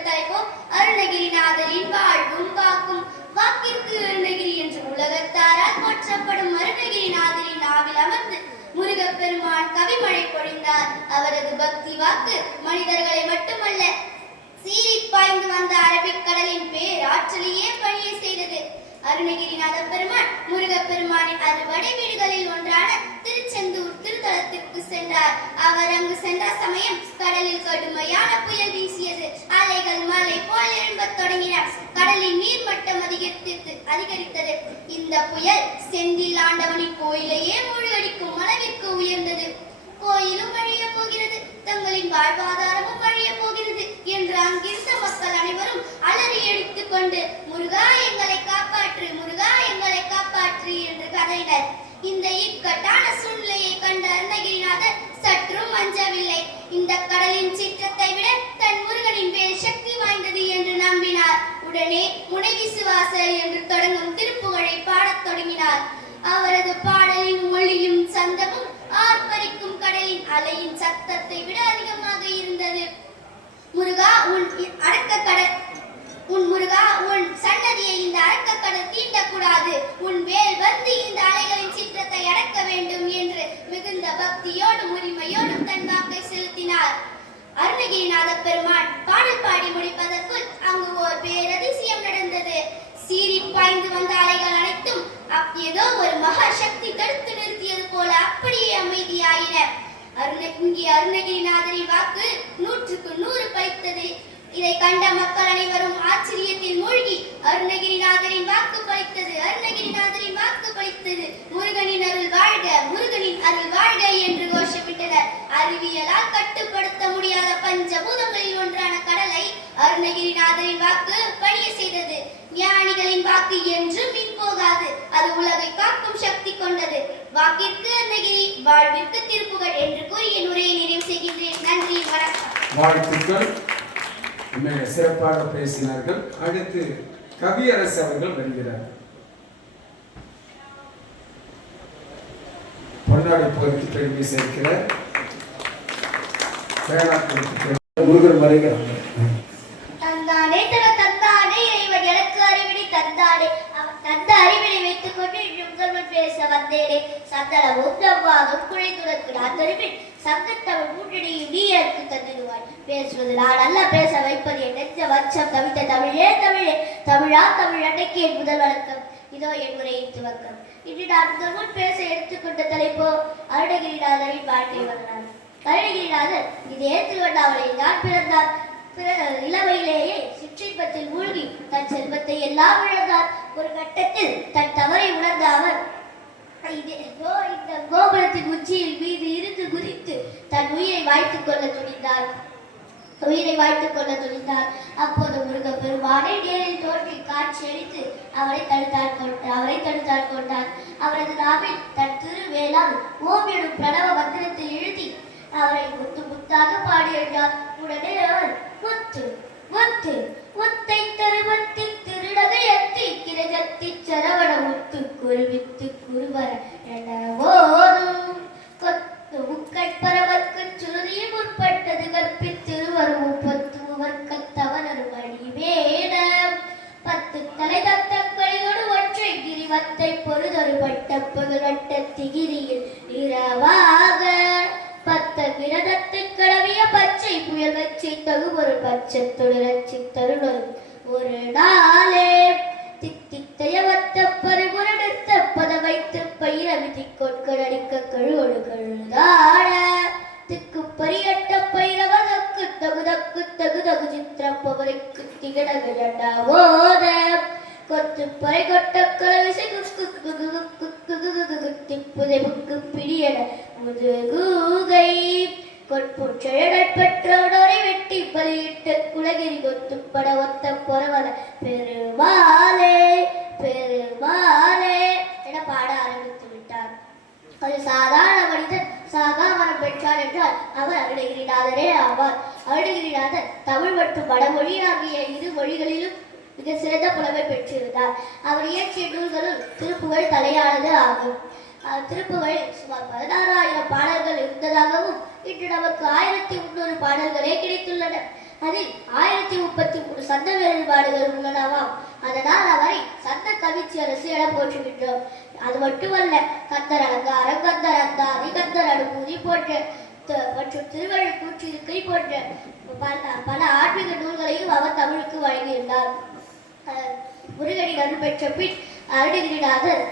தலைப்போ அருணகிரிநாதரின் வாழ்வும் வாக்கும். வாக்கிற்கு அருணகிரி என்று உலகத்தாரால் போற்றப்படும் அருணகிரிநாதரின் நாவில் அமர்ந்து முருகப்பெருமான் கவிமழை பொழிந்தார். அவரது பக்தி வாக்கு மனிதர்களை மட்டுமல்ல, சீறி பாய்ந்து வந்த அரபிக்கடலின் பேராற்றலையே பணிய செய்தது. அருணகிரிநாத பெருமான் முருகப்பெருமானின் அறுபடை வீடுகளில் ஒன்றான திருச்செந்தூர் திருத்தலத்திற்கு சென்றார். அவர் அங்கு சென்ற சமயம் கடலில் கடுமையான புயல் வீசியது. அலைகள் மலை போல் எழும்பத் தொடங்கின. கடலின் நீர்மட்டம் அதிகரித்தது. இந்த புயல் செந்தில் ஆண்டவனின் கோயிலையே மூழ்கடிக்கும் அளவிற்கு உயர்ந்தது. கோயிலும் அழிய போகிறது, தங்களின் வாழ்வாதாரமும் அழிய போகிறது என்று அங்கிருந்த மக்கள் அனைவரும் அலறி எடுத்துக் கொண்டு முருகா எங்களை காப்பாற்று, முருகா எங்களை காப்பாற்று என்று கதறினர். இந்த இக்கட்டான சூழ்நிலையை கண்ட அருணகிரிநாதர் சற்றும் அஞ்சவில்லை. இந்த கடலின் சீற்றத்தை விட தன் முருகனின் வேல் சக்தி வாய்ந்தது என்று நம்பினார். உடனே முனை விசுவாசர் என்று தொடங்கும் திருப்புகழை பாடத் தொடங்கினார். அவரது பாடலின் மொழியும் சந்தமும் ஆர்ப்பரிக்கும் கடலின் அலையின் சத்தத்தை விட அதிகமாக இருந்தது. முருகா உன் சன்னதியை இந்த அரக்கக்கடல் தீண்டக்கூடாது. உன் வேல் வந்து இந்த அலைகளின் சீற்றத்தை அடக்க வேண்டும் என்று மிகுந்த பக்தியோடும் உரிமையோடும் தன் வாக்கை செலுத்தினார். அருணகிரிநாத பெருமான் பாடல் பாடி முடிப்பதற்குள் அங்கு ஒரு பேரதிசயம் நடந்தது. சீறி பாய்ந்து வந்த அலைகள் அனைத்தும் ஏதோ ஒரு மகா சக்தி தடுத்து நிறுத்தியது போல அப்படியே அமைதியாயின. இங்கே அருணகிரிநாதரின் வாக்கு 100க்கு 100 பலித்தது. இதை கண்ட மக்கள் அனைவரும் ஆச்சரியத்தில் மூழ்கி அருணகிரிநாதரின் வாக்கு பலித்தது, அருணகிரிநாதரின் வாக்கு பலித்தது, முருகனின் அருள் வாழ்க, முருகனின் அருள் வாழ்க என்று கோஷமிட்டனர். அறிவியலால் கட்டுப்படுத்த முடியாத பஞ்சபூதங்களில் ஒன்றான கடலை அருணகிரிநாதரின் வாக்கு பணிய செய்தது. ஞானிகளின் வாக்கு என்றும் மின் போகாது. அது உலகை காக்கும் சக்தி கொண்டது. வாக்கிற்கு அருணகிரி, வாழ்விற்கு திருப்புகழ் என்று கூறி என் உரையை நிறைவு செய்கின்றேன். நன்றி, வணக்கம். வாழ்த்துக்கள். சிறப்பாக பேசினார்கள். அடுத்து கவியரசு அவர்கள் வருகிறார். பொன்னாடை பொறுத்து பெருமை சேர்க்கிறார். முருகன் வருகிறார். தந்தானே தந்தானே இறைவன் எனக்கு அறிவினை தந்தானே, அவன் தந்த அறிவினை வைத்துக் கொண்டு உங்கள் பேச வந்தேனே. சந்தனமும் நவ்வாதும் குழைத்துறக்கு நான் தருவேன். சங்கத்தமிழ் மூன்றடியும் நீ எனக்கு தந்துடுவாய். பேசுவது நான் அல்ல, பேச வைப்பது என் நெஞ்ச வச்சம். தவித்த தமிழே தமிழே, தமிழா தமிழ் அன்னைக்கு என் முதல் வணக்கம். இதோ என் உரையின் துவக்கம். இன்று நான் உங்கள் முன் பேச எடுத்துக்கொண்ட தலைப்போ அருணகிரிநாதரின் வாழ்க்கை வரலாறு. அருணகிரிநாதர் இதே திருவண்ணாமலையில் தான் பிறந்தார். இளமையிலேயே சிற்றின்பத்தில் மூழ்கி தன் செல்வத்தை எல்லாம் இழந்தார். ஒரு கட்டத்தில் தன் தவறை உணர்ந்த அவர் இந்த கோபுரத்தின் உச்சியில் மீது இருந்து குதித்து தன் உயிரை வாய்த்துக் கொள்ள துணிந்தார். அப்போது முருகப்பெருமானை நேரில் தோன்றி காட்சி அளித்து அவரை தடுத்தார் கொண்டார். அவரது நாவில் தன் திருவேளால் ஓம் எனும் பிரணவ மந்திரத்தை எழுதி அவரை முத்து முத்தாக பாடி எழுந்தார். உடனே அவர் முத்து முத்து முத்தை தருவத்தி திருநகையத்தி கிரகத்தி சரவண முத்து குருவித்து குருவர என ஓதும் கொத்து முக்கட்பரவர்க்கு சுருதியை முற்பட்டது கற்பித்திருவரும் 30 கத்தவனர் வழிவேட 10 தலை தத்தக்களியோடு ஒற்றை கிரிவத்தை பொருதொரு பட்டப்பகல் வட்டத்திகிரியில் இரவாக 10 விரதத்தை கடவிய பச்சை புயல் வச்சை தகுபொரு பச்சத்தொடு ரச்சி தருணரும் ஒரு நாளே தித்தித்தைய வத்த பரிபுரடுத்த பத வைத்து பயிர விதி கொட்கள் அடிக்க கழுவொடு கழுதாட திக்கு பரியட்ட பயிரவ தக்கு தகு சித்திர பவரைக்கு திகடக ஓத கொத்து பறை கொட்ட கலவிசை திப்புதை புக்கு பிடியட முதுகூகை கொட்புற்றழல் பெற்றோடரை வெட்டி பலியிட்ட குலகிரி கொத்துப்பட ஒத்த பொறவல பெருமாளே பெருமாளே என பாட ஆரம்பித்து விட்டார். ஒரு சாதாரண மனிதன் சாகாவரம் பெற்றார் என்றால் அவர் அருணகிரிநாதரே ஆவார். அருணகிரிநாதர் தமிழ் மற்றும் வடமொழி ஆகிய 2 மொழிகளிலும் மிக சிறந்த புலமை பெற்றிருந்தார். அவர் இயற்றிய நூல்களுள் திருப்புகழ் தலையானது ஆகும். திருப்புகழில் சுமார் 16,000 பாடல்கள் இருந்ததாகவும் இன்று நமக்கு 1300 பாடல்களே கிடைத்துள்ளன. அதில் 1033 சந்த வேறுபாடுகள் உள்ளனவாம். அதனால் அவரை சந்த கவிச்சி அரசு என போற்றுகின்றோம். அது மட்டுமல்ல, கந்தர் அலங்காரம், கந்தர் அந்தாதி, கந்தர் அனுபூதி போன்ற மற்றும் திருவள்ளுவர் கூற்றிருக்கை போன்ற பல ஆன்மீக நூல்களையும் அவர் தமிழுக்கு வழங்கியிருந்தார். முருகனின் அருள் பெற்ற பின் அருணகிரிநாதர்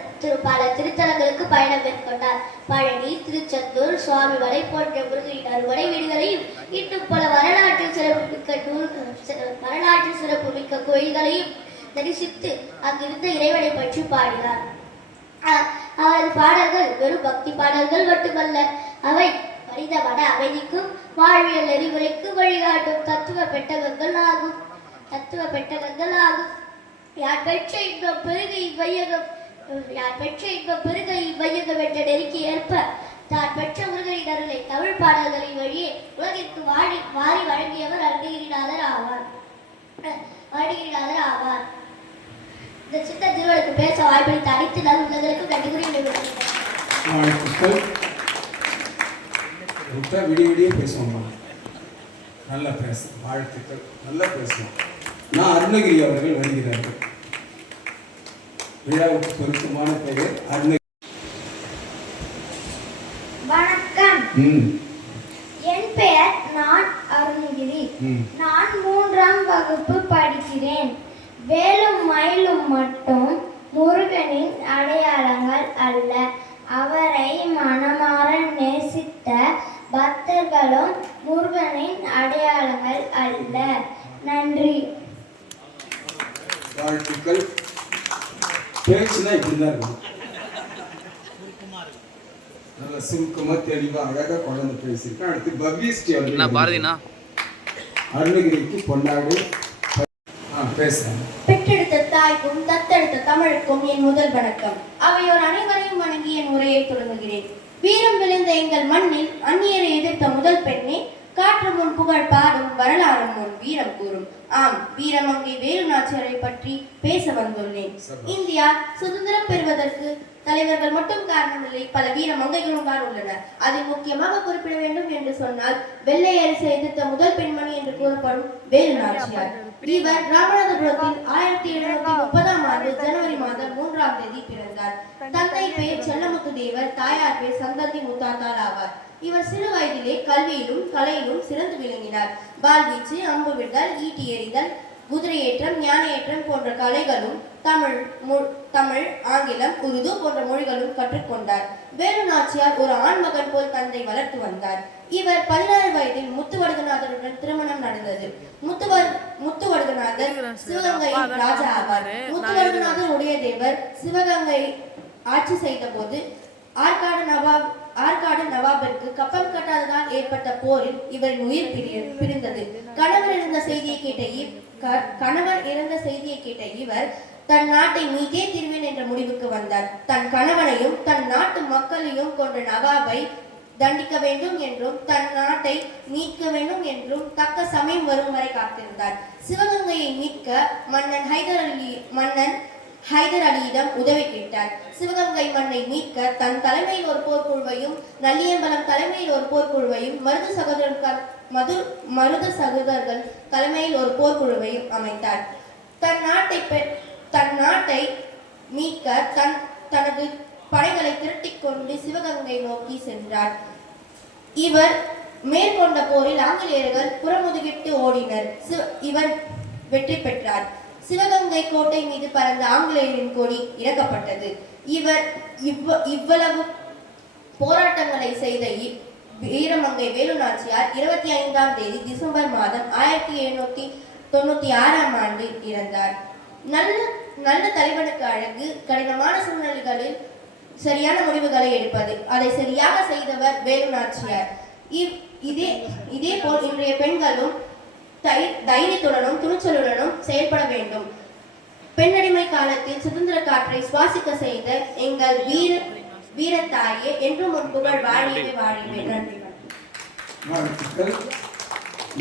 பல திருத்தலங்களுக்கு பயணம் மேற்கொண்டார். பழனி, திருச்செந்தூர், சுவாமிமலை போன்ற முருகனின் அறுவடை வீடுகளையும் இன்னும் பல வரலாற்று சிறப்புமிக்க கோயில்களையும் தரிசித்து அங்கிருந்த இறைவனை பற்றி பாடினார். அவரது பாடல்கள் வெறும் பக்தி பாடல்கள் மட்டுமல்ல, அவை மனித மன அமைதிக்கும் வாழ்வியல் நெறிமுறைக்கு வழிகாட்டும் தத்துவ பெட்டகங்கள் ஆகும். யார் பெற்ற இன்பம் பெருக இவ்வையகம் என்ற நெருக்கி ஏற்ப தான் பெற்ற முருகனின் அருளை தமிழ் பாடல்களின் வழியே உலகிற்கு வாரி வழங்கியவர் அருணகிரிநாதர் ஆவார். இந்த சித்த திருவள்ளுக்கு பேச வாய்ப்பளித்த அனைத்து நல் உள்ளங்களுக்கும் நன்றி கூறி விடிய பேசுவோம்மா. நல்லா பேச வாழ்த்துக்கள். நல்லா பேசுவோம். நான் அருணகிரி அவர்கள் வருகிறார்கள். விழாவுக்கு பொருத்தமான பெயர் அருணகிரி. வணக்கம். என் பெயர் நான் அருணகிரி. நான் 3ஆம் வகுப்பு படிக்கிறேன். வேலும் மயிலும் மட்டும் முருகனின் அடையாளங்கள் அல்ல, அவரை மனமாற நேசித்த பக்தர்களும் முருகனின் அடையாளங்கள் அல்ல. நன்றி. வாழ்த்துக்கள். பேச்சுனா இப்படிதான் இருக்கும். நல்ல சுருக்கமா தெளிவா அழகா குழந்தை பேசியிருக்கேன். அடுத்து பவ்யஸ்ரீ அவர்கள் அருணகிரிக்கு பொன்னாடு பேசுறேன். பெற்றெடுத்த தாய்க்கும் தத்தெடுத்த தமிழுக்கும் என் முதல் வணக்கம். அவையோர் அனைவரையும் வணங்கி என் உரையை தொடங்குகிறேன். வீரம் விளைந்த எங்கள் மண்ணில் அந்நியரை எதிர்த்த முதல் பெண்ணே, காற்று முன் புகழ் பாடும் வரலாறும் முன் வீரம் கூறும். ஆம், வீரமங்கை வேலு நாச்சியாரை பற்றி பேச வந்துள்ளேன். இந்தியா சுதந்திரம் பெறுவதற்கு தலைவர்கள் மட்டும் காரணமில்லை, பல வீரமங்கைகளும் தான் உள்ளனர். அதில் முக்கியமாக குறிப்பிட வேண்டும் என்று சொன்னால், வெள்ளை அரசை எதிர்த்த முதல் பெண்மணி என்று கூறப்படும் வேலு நாச்சியார். இவர் ராமநாதபுரத்தில் 1730ஆம் ஆண்டு ஜனவரி மாதம் 3ஆம் தேதி பிறந்தார். தந்தை பெயர் செல்லமுத்து தேவர், தாயார் பெயர் சந்ததி முத்தாத்தாள் ஆவார். இவர் சிறு வயதிலே கல்வியிலும் கலையிலும் சிறந்து விளங்கினார். வாள்வீச்சு, அம்பு விடுதல், ஈட்டி எறிதல், குதிரையேற்றம், ஞானேற்றம் போன்ற கலைகளும் தமிழ், ஆங்கிலம், உருது போன்ற மொழிகளும் கற்றுக்கொண்டார். வேலு நாச்சியார் ஒரு ஆண் மகன் போல் தந்தை வளர்த்து வந்தார். இவர் 16 வயதில் முத்துவடுகநாதருடன் திருமணம் நடந்தது. முத்துவடுகநாதர் சிவகங்கையின் ராஜா ஆவார். முத்துவடுகநாதர் உடையதேவர் சிவகங்கை ஆட்சி செய்த போது ஆற்காடு நவாபிற்கு கப்பம் கட்டாததால் ஏற்பட்ட போரில் இவரின் உயிர் பிரிந்தது. கணவர் இறந்த செய்தியை கேட்ட இவர் தன் நாட்டை மீட்டே திருவேன் என்ற முடிவுக்கு வந்தார். தன் கணவனையும் தன் நாட்டு மக்களையும் கொன்ற நவாபை தண்டிக்க வேண்டும் என்றும் தன் நாட்டை மீட்க வேண்டும் என்றும் தக்க சமயம் வரும் வரை காத்திருந்தார். சிவகங்கையை மீட்க மன்னன் ஹைதர் அலியிடம் உதவி கேட்டார். சிவகங்கை மண்ணை மீட்க தன் தலைமையில் ஒரு போர்க்குழுவையும், நல்லியம்பலம் தலைமையில் ஒரு போர்க்குழுவையும், மருத சகோதரர்கள் தலைமையில் ஒரு போர்க்குழுவையும் அமைத்தார். தன் நாட்டை மீட்க தனது படைகளை திரட்டிக் கொண்டு சிவகங்கை நோக்கி சென்றார். இவர் மேற்கொண்ட போரில் ஆங்கிலேயர்கள் புறமுதுகிட்டு ஓடினர். இவர் வெற்றி பெற்றார். சிவகங்கை கோட்டை மீது பறந்த ஆங்கிலேயரின் கொடி இறக்கப்பட்டது. இவர் இவ்வளவு போராட்டங்களை செய்த வீரமங்கை வேலு நாச்சியார் 25ஆம் தேதி டிசம்பர் மாதம் 1796ஆம் ஆண்டு இறந்தார். நல்ல தலைவனுக்கு அழகு கடினமான சூழ்நிலைகளில் சரியான முடிவுகளை எடுப்பது. அதை சரியாக செய்தவர் வேலு நாச்சியார். இதே போல் இன்றைய பெண்களும் தைரியத்துடனும் துணிச்சலுடனும் செயல்பட வேண்டும். பெண்ணடிமை காலத்தில் சுதந்திர காற்றை சுவாசிக்க செய்த எங்கள் வீரத்தாயே என்றும் உன் புகழ் வாழியவே வாழிவே. நன்றி. வாழ்த்துக்கள்.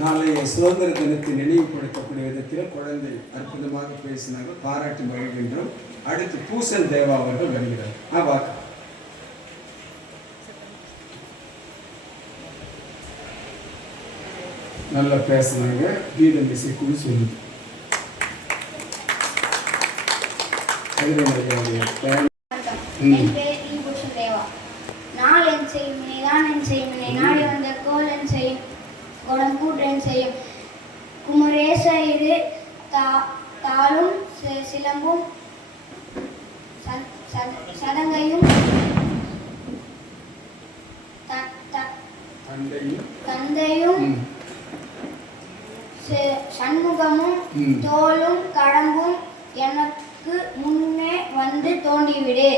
நாளைய சுதந்திர தினத்தை நினைவுபடுத்தக்கூடிய விதத்தில் குழந்தை அற்புதமாக பேசினாங்க, பாராட்டி மகிழ்கின்றோம். அடுத்து பூசன் தேவா அவர்கள் வருகிறார். வாக்கு. நல்லா பேசுனாங்க. கீதம் இசைக்குழு சொல்லுது. என் பேர் டி. பூஷன் தேவா. நாள் என் செய்வினை தான் என் செய்வினை நாடி வந்த கோல் என் செய்யும் குணம் கூற்றேன் செய்யும் குமரேச இது தாளும் சிலம்பும் சதங்கையும் தந்தையும் சண்முகமும் தோளும் கடம்பும் எனக்கு முன்னே வந்து தோண்டிவிடு.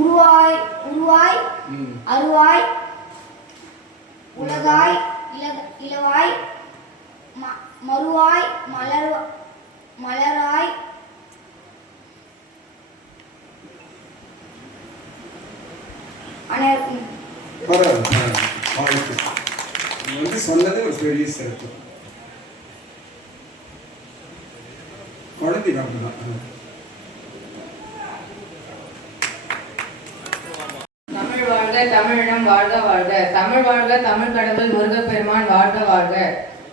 உருவாய் அருவாய் உலகாய் இளவாய் மறுவாய் மலராய் அனைவருக்கும் சொன்னது ஒரு பெரிய சிறப்பு. குழந்தை அப்படிதான். தமிழ் வாழ்க, தமிழிடம் வாழ்க வாழ்க. தமிழ் வாழ்க, தமிழ் கடவுள் முருகப்பெருமான் வாழ்க வாழ்க.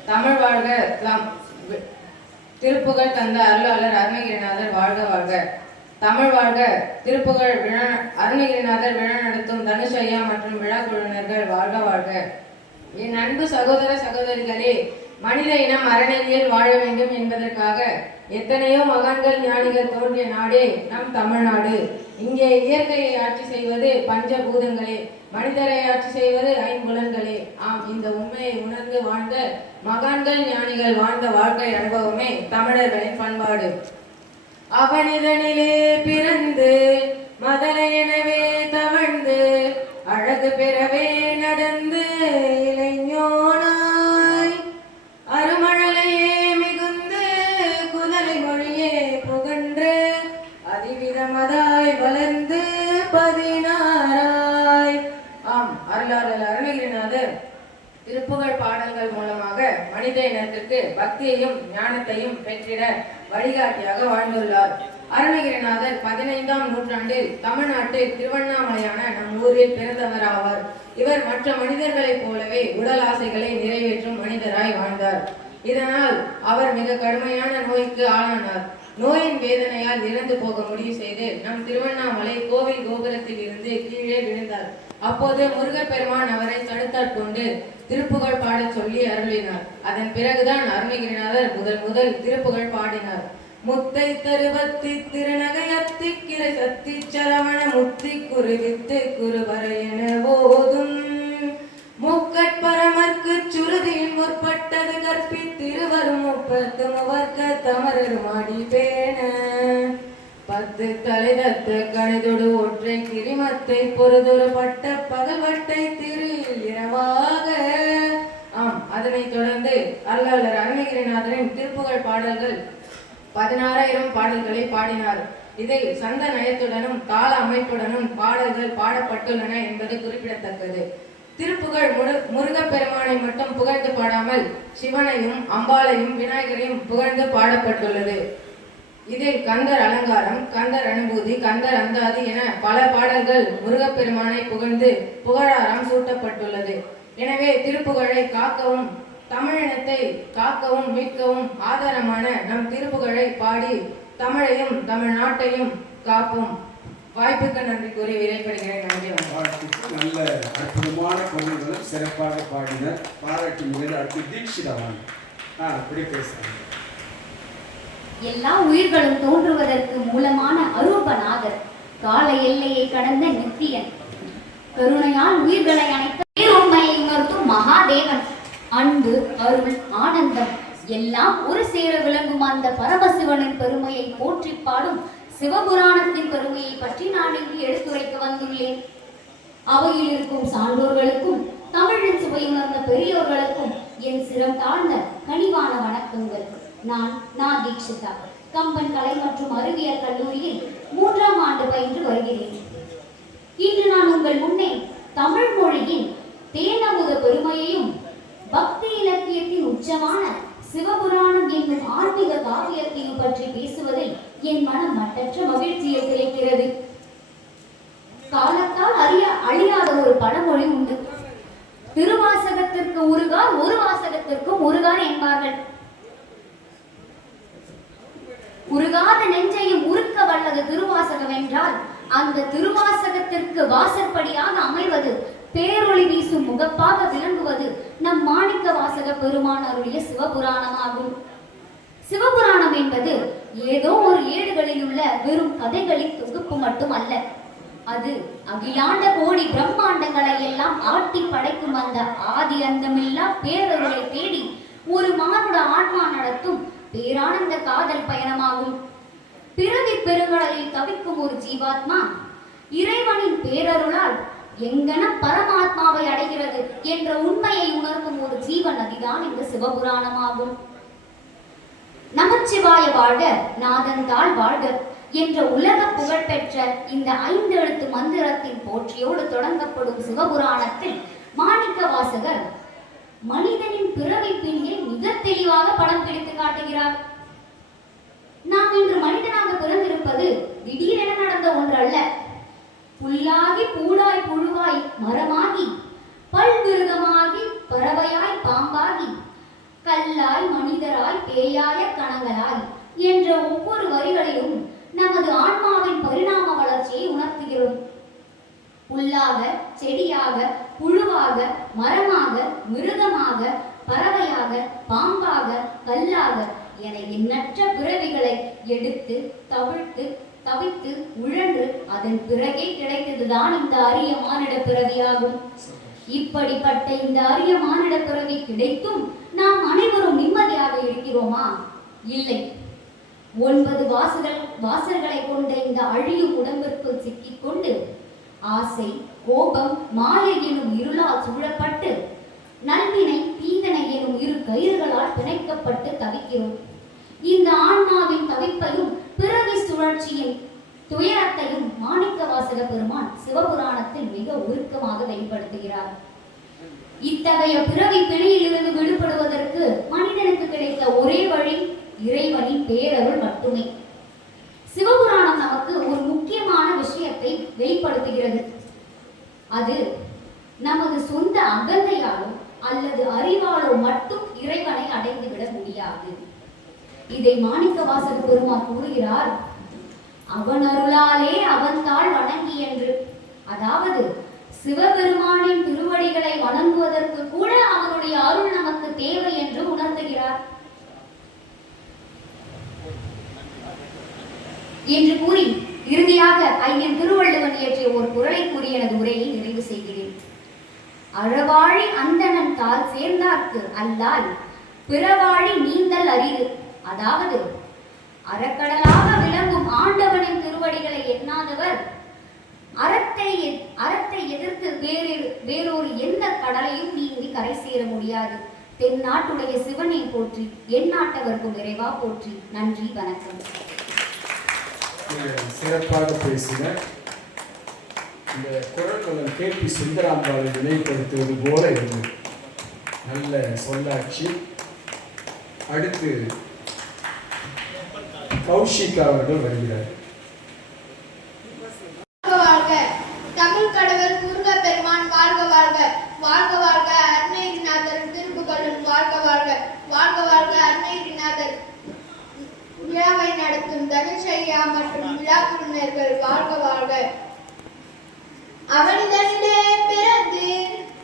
தமிழ் வாழ்க, திருப்புகழ் தந்த அருளாளர் அருணகிரிநாதர் வாழ்க வாழ்க. தமிழ் வாழ்க, திருப்புகழ் அருணகிரிநாதர் விழா நடத்தும் தனுஷ் ஐயா மற்றும் விழா குழுவினர்கள் வாழ்க வாழ்க. என் அன்பு சகோதர சகோதரிகளே, மனித இனம் அறநெறியில் வாழ வேண்டும் என்பதற்காக எத்தனையோ மகான்கள் ஞானிகள் தோன்றிய நாடே நம் தமிழ்நாடு. இங்கே இயற்கையை ஆட்சி செய்வது பஞ்சபூதங்களே, மனிதரை ஆட்சி செய்வது ஐம்புலன்களே. ஆம், இந்த உண்மையை உணர்ந்து வாழ்ந்த மகான்கள் ஞானிகள் வாழ்ந்த வாழ்க்கை அனுபவமே தமிழர்களின் பண்பாடு. அவனிதனிலே பிறந்து மதலை எனவே தவழ்ந்து அழகு பெறவே நடந்து இளைஞனாய் அருமழலையே மிகுந்து குதலை மொழியே புகன்று அதிவிதமதாய் வளர்ந்து 16ஆய். ஆம், அருளாளர் அருணகிரிநாதர் திருப்புகழ் பாடல்கள் மூலமாக மனித இனத்திற்கு பக்தியையும் ஞானத்தையும் பெற்றிட வழிகாட்டியாக வாழ்ந்துள்ளார். அருணகிரிநாதர் 15ஆம் நூற்றாண்டில் தமிழ்நாட்டில் திருவண்ணாமலையான நம் ஊரில் பிறந்தவர் ஆவார். இவர் மற்ற மனிதர்களைப் போலவே உடல் ஆசைகளை நிறைவேற்றும் மனிதராய் வாழ்ந்தார். இதனால் அவர் மிக கடுமையான நோய்க்கு ஆளானார். நோயின் வேதனையால் இறந்து போக முடிவு செய்து நம் திருவண்ணாமலை கோவில் கோபுரத்தில் இருந்து கீழே விழுந்தார். அப்போது முருகப்பெருமான் அவரை தடுத்தாட்கொண்டு திருப்புகழ் பாடச் சொல்லி அருளினார். அதன் பிறகுதான் அருணகிரிநாதர் முதல் திருப்புகழ் பாடினார். முத்தை தருவத்தி திருநகையத்தி கிரை சத்தி சரவண முத்தி குருவித்து குருவரை என ஓதும் முக்கட்பரமர்க்கு சுருதியில் முற்பட்டது கற்பி திருவரும் 30 முவர்க்க தமரர் மாடி பேண 10 தலைதத்த கணிதொடு ஒற்றை கிரிமத்தை பொறுதொரு பட்ட பகல்வட்டை திரு இரவாக. ஆம், அதனைத் தொடர்ந்து அருளாளர் அருணகிரிநாதரின் திருப்புகழ் பாடல்கள் 16,000 பாடல்களை பாடினார். இதில் சந்த நயத்துடனும் தாள அமைப்புடனும் பாடல்கள் பாடப்பட்டுள்ளன என்பது குறிப்பிடத்தக்கது. திருப்புகழ் முருகப்பெருமானை மட்டும் புகழ்ந்து பாடாமல் சிவனையும் அம்பாளையும் விநாயகரையும் புகழ்ந்து பாடப்பட்டுள்ளது. இதில் கந்தர் அலங்காரம், கந்தர் அனுபூதி, கந்தர் அந்தாதி என பல பாடல்கள் முருகப்பெருமானை புகழ்ந்து புகழாரம் சூட்டப்பட்டுள்ளது. எனவே திருப்புகழை காக்கவும் தமிழினத்தை காக்கவும் மீட்கவும் ஆதாரமான நம் திருப்புகழை பாடி தமிழையும் தமிழ்நாட்டையும் காப்போம். வாய்ப்புக்கு நன்றி கூறி விடைபெறுகிறேன். நன்றி. நல்ல அற்புதமான குரல்களும் சிறப்பாக பாடின பாராட்டி முதல் அடுத்து தீட்சிதவான் அப்படி பேசுறாங்க. எல்லா உயிர்களும் தோன்றுவதற்கு மூலமான அரூபநாதர், கால எல்லையை கடந்த நித்தியன், கருணையால் உயிர்களை அனைத்து உண்மையை உணர்த்தும் மகாதேவன், அன்பு அருள் ஆனந்தம் எல்லாம் ஒரு சேர விளங்கும் அந்த பரமசிவனின் பெருமையை போற்றி பாடும் சிவபுராணத்தின் பெருமையை பற்றி நான் இங்கு எடுத்துரைக்க வந்துள்ளேன். அவையில் இருக்கும் சான்றோர்களுக்கும் தமிழின் சுவை உணர்ந்த பெரியோர்களுக்கும் என் சிரம் தாழ்ந்த கனிவான வணக்கங்கள். நான் தீட்சிதா, கம்பன் கலை மற்றும் அறிவியல் கல்லூரியில் 3ஆம் ஆண்டு பயின்று வருகிறேன். இன்று நான் உங்கள் முன்னே தமிழ் மொழியின் தேனமுத பெருமையையும் பக்தி இலக்கியத்தின் உச்சமான சிவபுராணம் என்னும் ஆன்மீக காவியத்தையும் பற்றி பேசுவதில் என் மனம் மட்டற்ற மகிழ்ச்சியை கிடைக்கிறது. காலத்தால் அழியாத ஒரு பழமொழி உண்டு. திருவாசகத்திற்கு உருகார், ஒரு வாசகத்திற்கும் உருகார் என்பார்கள். உருகாத நெஞ்சையும் உருக்க வல்லது திருவாசகம் என்றால், அந்த திருவாசகத்திற்கு வாசற்படியாக அமைவது, பேரொளி வீசும் முகப்பாக விளங்குவது நம் மாணிக்க வாசக பெருமான் அருளிய சிவபுராணமாகும். சிவபுராணம் என்பது ஏதோ ஒரு ஏடுகளில் உள்ள வெறும் கதைகளின் தொகுப்பு மட்டுமல்ல. அது அகிலாண்ட கோடி பிரம்மாண்டங்களை எல்லாம் ஆட்டி படைக்கும் அந்த ஆதி அந்தமில்லா பேரொருளை தேடி ஒரு மானுட ஆன்மா நடத்தும் பேரானந்த காதல் பயணமாகும். பிறவி பெருங்கடலில் தவிக்கும் ஒரு ஜீவாத்மா இறைவனின் பேரருளால் எங்கன பரமாத்மாவை அடைகிறது என்ற உண்மையை உணர்த்தும் ஒரு ஜீவன் நதிதான் இந்த சிவபுராணமாகும். நமச்சிவாய வாழ்க, நாதன் தாள் வாழ்க என்ற உலக புகழ்பெற்ற இந்த 5 எழுத்து மந்திரத்தின் போற்றியோடு தொடங்கப்படும் சிவபுராணத்தில் மாணிக்க வாசகர் மனிதனின் பிறவி பின்னே மிக தெளிவாக படம் பிடித்து காட்டுகிறார். நாம் இன்று மனிதனாக பிறந்திருப்பது திடீரென நடந்த ஒன்றல்ல. புல்லாகி பூடாய் புழுவாய் மரமாகி பல்விருகமாகி பறவையாய் பாம்பாகி கல்லாய் மனிதராய் பேயாய கணங்களாய் என்ற ஒவ்வொரு வரிகளிலும் நமது ஆன்மாவின் பரிணாம வளர்ச்சியை உணர்த்துகிறோம். புல்லாக, செடியாக, புழுவாக, மரமாக, மிருகமாக, பறவையாக, பாம்பாக, கல்லாக என எண்ணற்ற பிறவிகளை எடுத்து தவிழ்த்து தவித்து உழன்று அதன் பிறகே கிடைத்ததுதான் இந்த அரிய மானிட பிறவியாகும். இப்படிப்பட்ட இந்த அரிய மானிட பிறவி கிடைத்தும் நாம் அனைவரும் நிம்மதியாக இருக்கிறோமா? இல்லை. 9 வாசல்களை கொண்ட இந்த அழியும் உடம்பிற்குள் சிக்கிக்கொண்டு ஆசை, கோபம், மாயை எனும் இருளால் சூழப்பட்டு நல்வினை, தீவினை எனும் 2 கயிறுகளால் பிணைக்கப்பட்டு தவிக்கிறோம். இந்த ஆன்மாவின் தவிப்பையும் பிறவி சுழற்சியின் துயரத்தையும் மாணிக்க வாசக பெருமான் சிவபுராணத்தில் மிக உருக்கமாக வெளிப்படுத்துகிறார். இத்தகைய பிறவி பிணையிலிருந்து விடுபடுவதற்கு மனிதனுக்கு கிடைத்த ஒரே வழி இறைவனின் பேரருள் மட்டுமே. சிவபுராணம் நமக்கு ஒரு முக்கியமான விஷயத்தை வெளிப்படுத்துகிறது. அது நமது சொந்த அகந்தையாலோ அல்லது அறிவாலோ மட்டும் இறைவனை அடைந்துவிட முடியாது. இதை மாணிக்க வாசக பெருமான் கூறுகிறார், அவன் அருளாலே அவன் தாள் வணங்கி என்று. அதாவது சிவபெருமானின் திருவடிகளை வணங்குவதற்கு கூட அவனுடைய அருள் நமக்கு தேவை என்று உணர்த்துகிறார் என்று கூறி இறுதியாக ஐயன் திருவள்ளுவன் இயற்றிய ஒரு குறளை கூறி எனது உரையை நிறைவு செய்கிறேன். அறவாழி அந்தணன் தாள் சேர்ந்தார்க்கு அல்லால் பிறவாழி நீந்தல் அரிது. அதாவது அறக்கடலாக விளங்கும் ஆண்டவனின் திருவடிகளை எண்ணாதவர் அறத்தை எதிர்த்து வேறொரு எந்த கடலையும் நீந்தி கரை சேர முடியாது. தென்னாட்டுடைய சிவனை போற்றி, என் நாட்டவர்க்கும் இறைவா போற்றி. நன்றி, வணக்கம். சிறப்பாக பேசின இந்த குரல் கேபி சுந்தராம்பாவை நினைவுபடுத்துவது போல இருந்தது. நல்ல சொல்லாட்சி. அடுத்து கௌஷிகா அவர்கள் வருகிறார். வாழ்க தமிழ் கடவுள் முருக பெருமான் வாழ்க வாழ்க. வாழ்க வாழ்க அருணகிரிநாதர் திருப்புகழும் வாழ்க வாழ்க. வாழ்க வாழ்க அருணகிரிநாதர் விழாவை நடத்தும் தனுஷையா மற்றும் விழா குழுவினர்கள் வாழ்க வாழ்க. அவனிதனிலே பிறந்து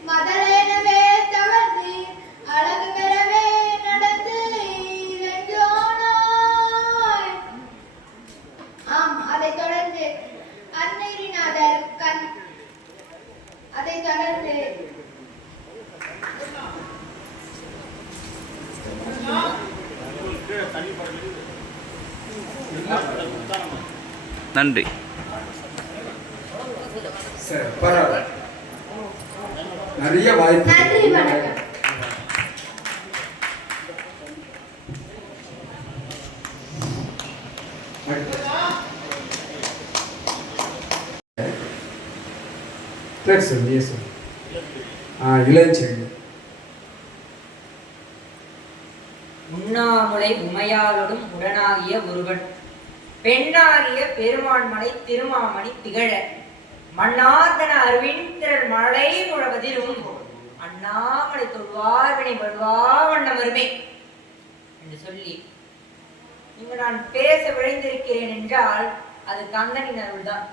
மதலேனவே தவழ்ந்து அழகு பெறவே நடந்து இளைஞனாய். ஆம், அதைத் தொடர்ந்து அருணகிரிநாதர் அதைத் தொடர்ந்து நன்றி. சரி, பரவாயில்ல. நிறைய வாய்ப்பு. நன்றி, வணக்கம். இளஞ்செடி உண்ணாமுலை உமையாளோடும் உடனாகிய ஒருவன் பெண்ணாகிய பெருமான்மலை திருமாமணி திகழ மண்ணார்தன அருவிந்திரன் மழை முழவதிலும் அண்ணாமலை தொழுவார் வினை வழுவா வண்ணம் வருமே என்று சொல்லி இங்கு நான் பேச விளைந்திருக்கிறேன் என்றால் அது கந்தனின் அருள்தான்.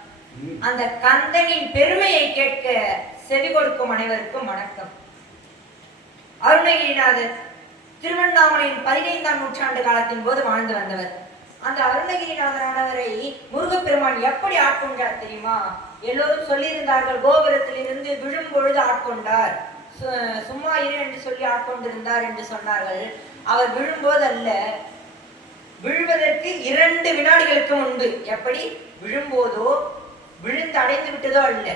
அந்த கந்தனின் பெருமையை கேட்க செவி கொடுக்கும் அனைவருக்கும் வணக்கம். அருணகிரிநாதர் திருவண்ணாமலையின் 15ஆம் நூற்றாண்டு காலத்தின் போது வாழ்ந்து வந்தவர். அந்த அருணகிரிநாதரானவரை முருகப்பெருமான் எப்படி ஆட்கொண்டார் தெரியுமா? எல்லோரும் சொல்லியிருந்தார்கள், கோபுரத்தில் இருந்து விழும் பொழுது ஆட்கொண்டார், சும்மா இரு என்று சொல்லி ஆட்கொண்டிருந்தார் என்று சொன்னார்கள். அவர் விழும்போது அல்ல, விழுவதற்கு 2 வினாடிகளுக்கு முன்பு. எப்படி? விழும்போதோ விழுந்து அடைந்து விட்டதோ அல்ல,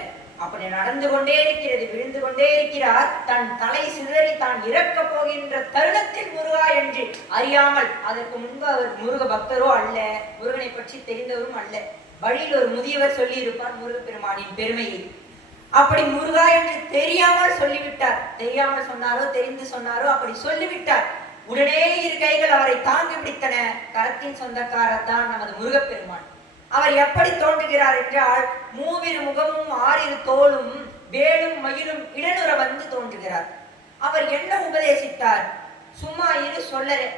அப்படி நடந்து கொண்டே இருக்கிறது, விழுந்து கொண்டே இருக்கிறார். தன் தலை சிதறி தான் இறக்க போகின்ற தருணத்தில் முருகா என்று அறியாமல், அதற்கு முன்பு அவர் முருக பக்தரோ அல்ல, முருகனை பற்றி தெரிந்தவரும் அல்ல. வழியில் ஒரு முதியவர் சொல்லி இருப்பார் முருகப்பெருமானின் பெருமையை. அப்படி முருகா என்று தெரியாமல் சொல்லிவிட்டார். தெரியாமல் சொன்னாரோ தெரிந்து சொன்னாரோ அப்படி சொல்லிவிட்டார். உடனே 2 கைகள் அவரை தாங்கி பிடித்தன. கரத்தின் சொந்தக்காரர் தான் நமது முருகப்பெருமான். அவர் எப்படி தோன்றுகிறார் என்றால், 3 முகமும் 6 தோளும் வேலும் மயிலும் இடனுற வந்து தோன்றுகிறார். அவர் என்ன உபதேசித்தார்? சும்மா இரு சொல்லரு,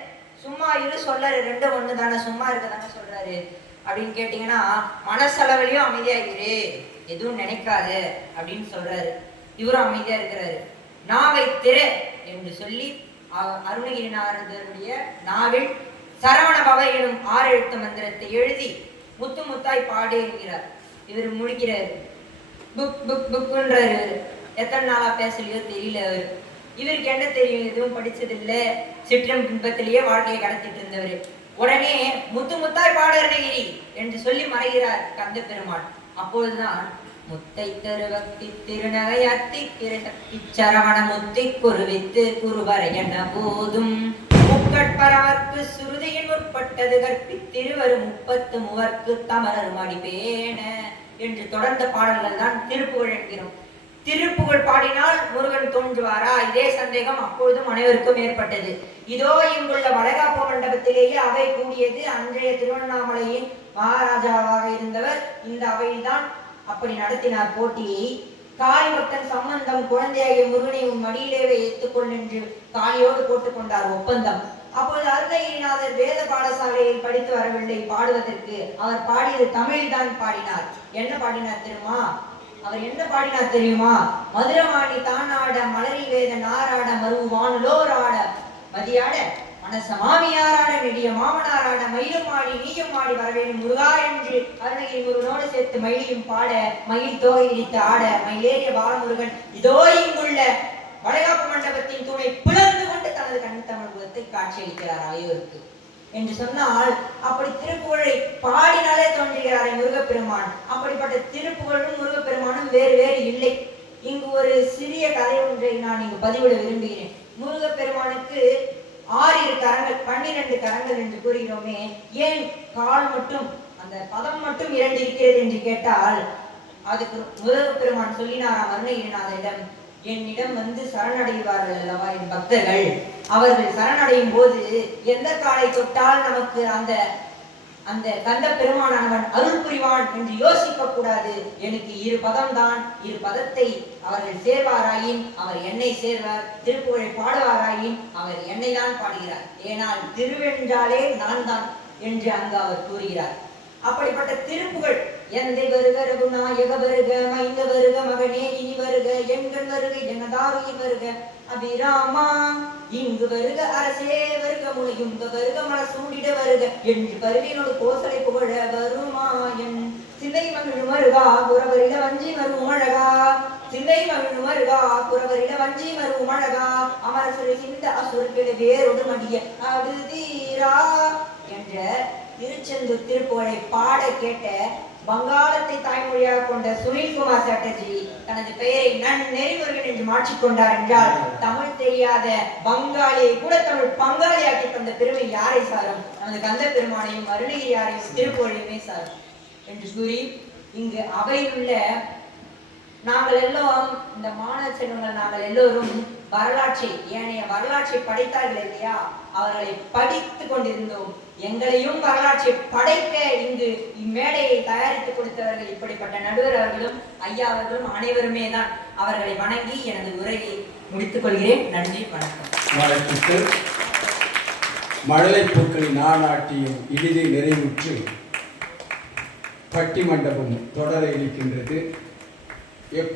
சும்மா இரு சொல்லரு, 2 ஒண்ணு தானே, சும்மா இருக்க தானே சொல்றாரு அப்படின்னு கேட்டீங்கன்னா, மனசளவிலையும் அமைதியா இரு, எதுவும் நினைக்காது அப்படின்னு சொல்றாரு. இவரும் அமைதியா இருக்கிறாரு. நாவை திற என்று சொல்லி அருணகிரிநாதருடைய நாவில் சரவண பவ எனும் 6 எழுத்து மந்திரத்தை எழுதி முத்து முத்தாய் பாடு என்கிறார். இவர் முழிக்கிறாரு, புக் புக் புக்ன்றாரு. எத்தனை நாளா பேசலையோ தெரியல. இவருக்கு என்ன தெரியும்? எதுவும் படிச்சதில்லை, சிற்றம் பின்பத்திலேயே வாழ்க்கையை கடத்திட்டு இருந்தவர். உடனே முத்து முத்தாய் பாடு அருணகிரி என்று சொல்லி மறைகிறார் கந்த பெருமாள். அப்பொழுதுதான் முத்தை தருவக்தி திருநகை அத்தி கிரசக்தி சரவண முத்தி குருவித்து குருவரை என போதும் முக்கட்பரவர்க்கு சுருதியின் முற்பட்டது கற்பித்திருவரும் 30 மூவர்க்கு தமரர் மடிபேன என்று தொடர்ந்த பாடல்கள் தான் திருப்புகழ் என்கிறோம். திருப்புகழ் பாடினால் முருகன் தோன்றுவாரா? இதே சந்தேகம் அப்பொழுதும் அனைவருக்கும் ஏற்பட்டது. இதோ இங்குள்ள வளைகாப்பு மண்டபத்திலேயே அவை கூடியது. அன்றைய திருவண்ணாமலையின் மகாராஜாவாக இருந்தவர் இந்த அவையில்தான் அப்படி நடத்தினார் போட்டியை. காளி பக்தன் சம்பந்தம் குழந்தையாகிய முருகனை உன் மடியிலேயே ஏற்றுக்கொள் என்று காளியோடு போட்டுக்கொண்டார் ஒப்பந்தம். அப்போது அருணகிரிநாதர் வேத பாடசாலையில் படித்து வரவில்லை பாடுவதற்கு. அவர் பாடியது தமிழில் தான் பாடினார். என்ன பாடினார் தெரியுமா? அவர் என்ன பாடினார் தெரியுமா? மதுரவாணி தானாட மலரி வேத நாராட மருவானுலோராட மதியாட மனச மாமியாராட நெடிய மாமனாராட மயிலும் ஆடி நீயும் ஆடி வரவேணும் முருகா என்று அருணகிரி முருகனோடு சேர்த்து மயிலையும் பாட, மயில் தோகை இடித்து ஆட, மயிலேறிய பாலமுருகன் இதோ இங்குள்ள வளைகாப்பு மண்டபத்தின் தூணை பிளந்து கொண்டு தனது கண் தமிழ் முகத்தை காட்சியளிக்கிறார் ஆகியோருக்கு என்று சொன்னால், அப்படி திருப்புகழை பாடினாலே தோன்றுகிறாரே முருகப்பெருமான். அப்படிப்பட்ட திருப்புகழும் முருகப்பெருமானும் வேறு வேறு இல்லை. இங்கு ஒரு சிறிய கதை ஒன்றை நான் இங்கு பதிவிட விரும்புகிறேன். முருகப்பெருமானுக்கு 6 கரங்கள், 12 கரங்கள் என்று கூறுகிறோமே, ஏன் கால் மட்டும், அந்த பதம் மட்டும் 2 இருக்கிறது என்று கேட்டால், அதுக்கு முருகப்பெருமான் சொல்லினாராம் அருணகிரிநாதரிடம், என்னிடம் வந்து சரணடைவார்கள் அல்லவா என் பக்தர்கள், அவர்கள் சரணடையும் போது எந்த காலை தொட்டால் நமக்கு அந்த அந்த கந்த பெருமானவன் அருள் புரிவான் என்று யோசிக்க கூடாது. எனக்கு 2 பதம் தான், 2 பதத்தை அவர்கள் சேர்வாராயின் அவர் என்னை சேர்வார், திருப்புகழை பாடுவாராயின் அவர் என்னை தான் பாடுகிறார். ஏனால் திருவென்றாலே நான் தான் என்று அங்கு அவர் கூறுகிறார். அப்படிப்பட்ட திருப்புகழ் எந்தை வருக ரகுநாயக வருக மைந்த வருக மகனே இனி வருக எண்கள் வருக எனதாருகி வருக அபிராமா இங்கு வருக அரசே வருக முனையும் வருக மன சூடிட வருக என்று பருவினோடு கோசலை புகழ வருமாயன் சிந்தை மகிழும் வருகா குறவரிட வஞ்சி மருவும் அழகா சிந்தை மகிழும் வருகா குறவரிட வஞ்சி மருவும் அழகா அமரசுரை சிந்த அசுரக்கிட வேரோடு மடிய அடுதீரா என்ற திருச்செந்தூர் திருப்புகழை பாட கேட்ட வங்காளத்தை தாய்மொழியாக கொண்ட சுனில்குமார் சாட்டர்ஜி தனது பெயரை நன்னெறிமுருகன் என்று மாற்றிக்கொண்டார் என்றால், தமிழ் தெரியாத பங்காளியை கூட தமிழ் பங்காளியாக்கி தந்த பெருமை யாரை சாரும்? நமது கந்த பெருமானையும் அருணகிரியாரையும் திருப்புகழையுமே சாரும் என்று கூறி, இங்கு அவையில் உள்ள நாங்கள் எல்லோரும், இந்த மாணவ செல்வங்கள் நாங்கள் எல்லோரும் வரலாற்றை ஏனைய வரலாற்றை படைத்தார்கள் இல்லையா, அவர்களை படித்துக் கொண்டிருந்தோம். எங்களையும் வரலாற்றை படைக்க இங்கு இம்மேடையை தயாரித்து கொடுத்தவர்கள் இப்படிப்பட்ட நடுவர் அவர்களும் ஐயா அவர்களும் அனைவருமே தான். அவர்களை வணங்கி எனது உரையை முடித்துக் கொள்கிறேன். நன்றி, வணக்கம். வாழ்த்துக்கள். மழலைப்பூக்களின் நானாட்டியம் இனிதே நிறைவுற்று பட்டிமண்டபம் தொடர இருக்கின்றது.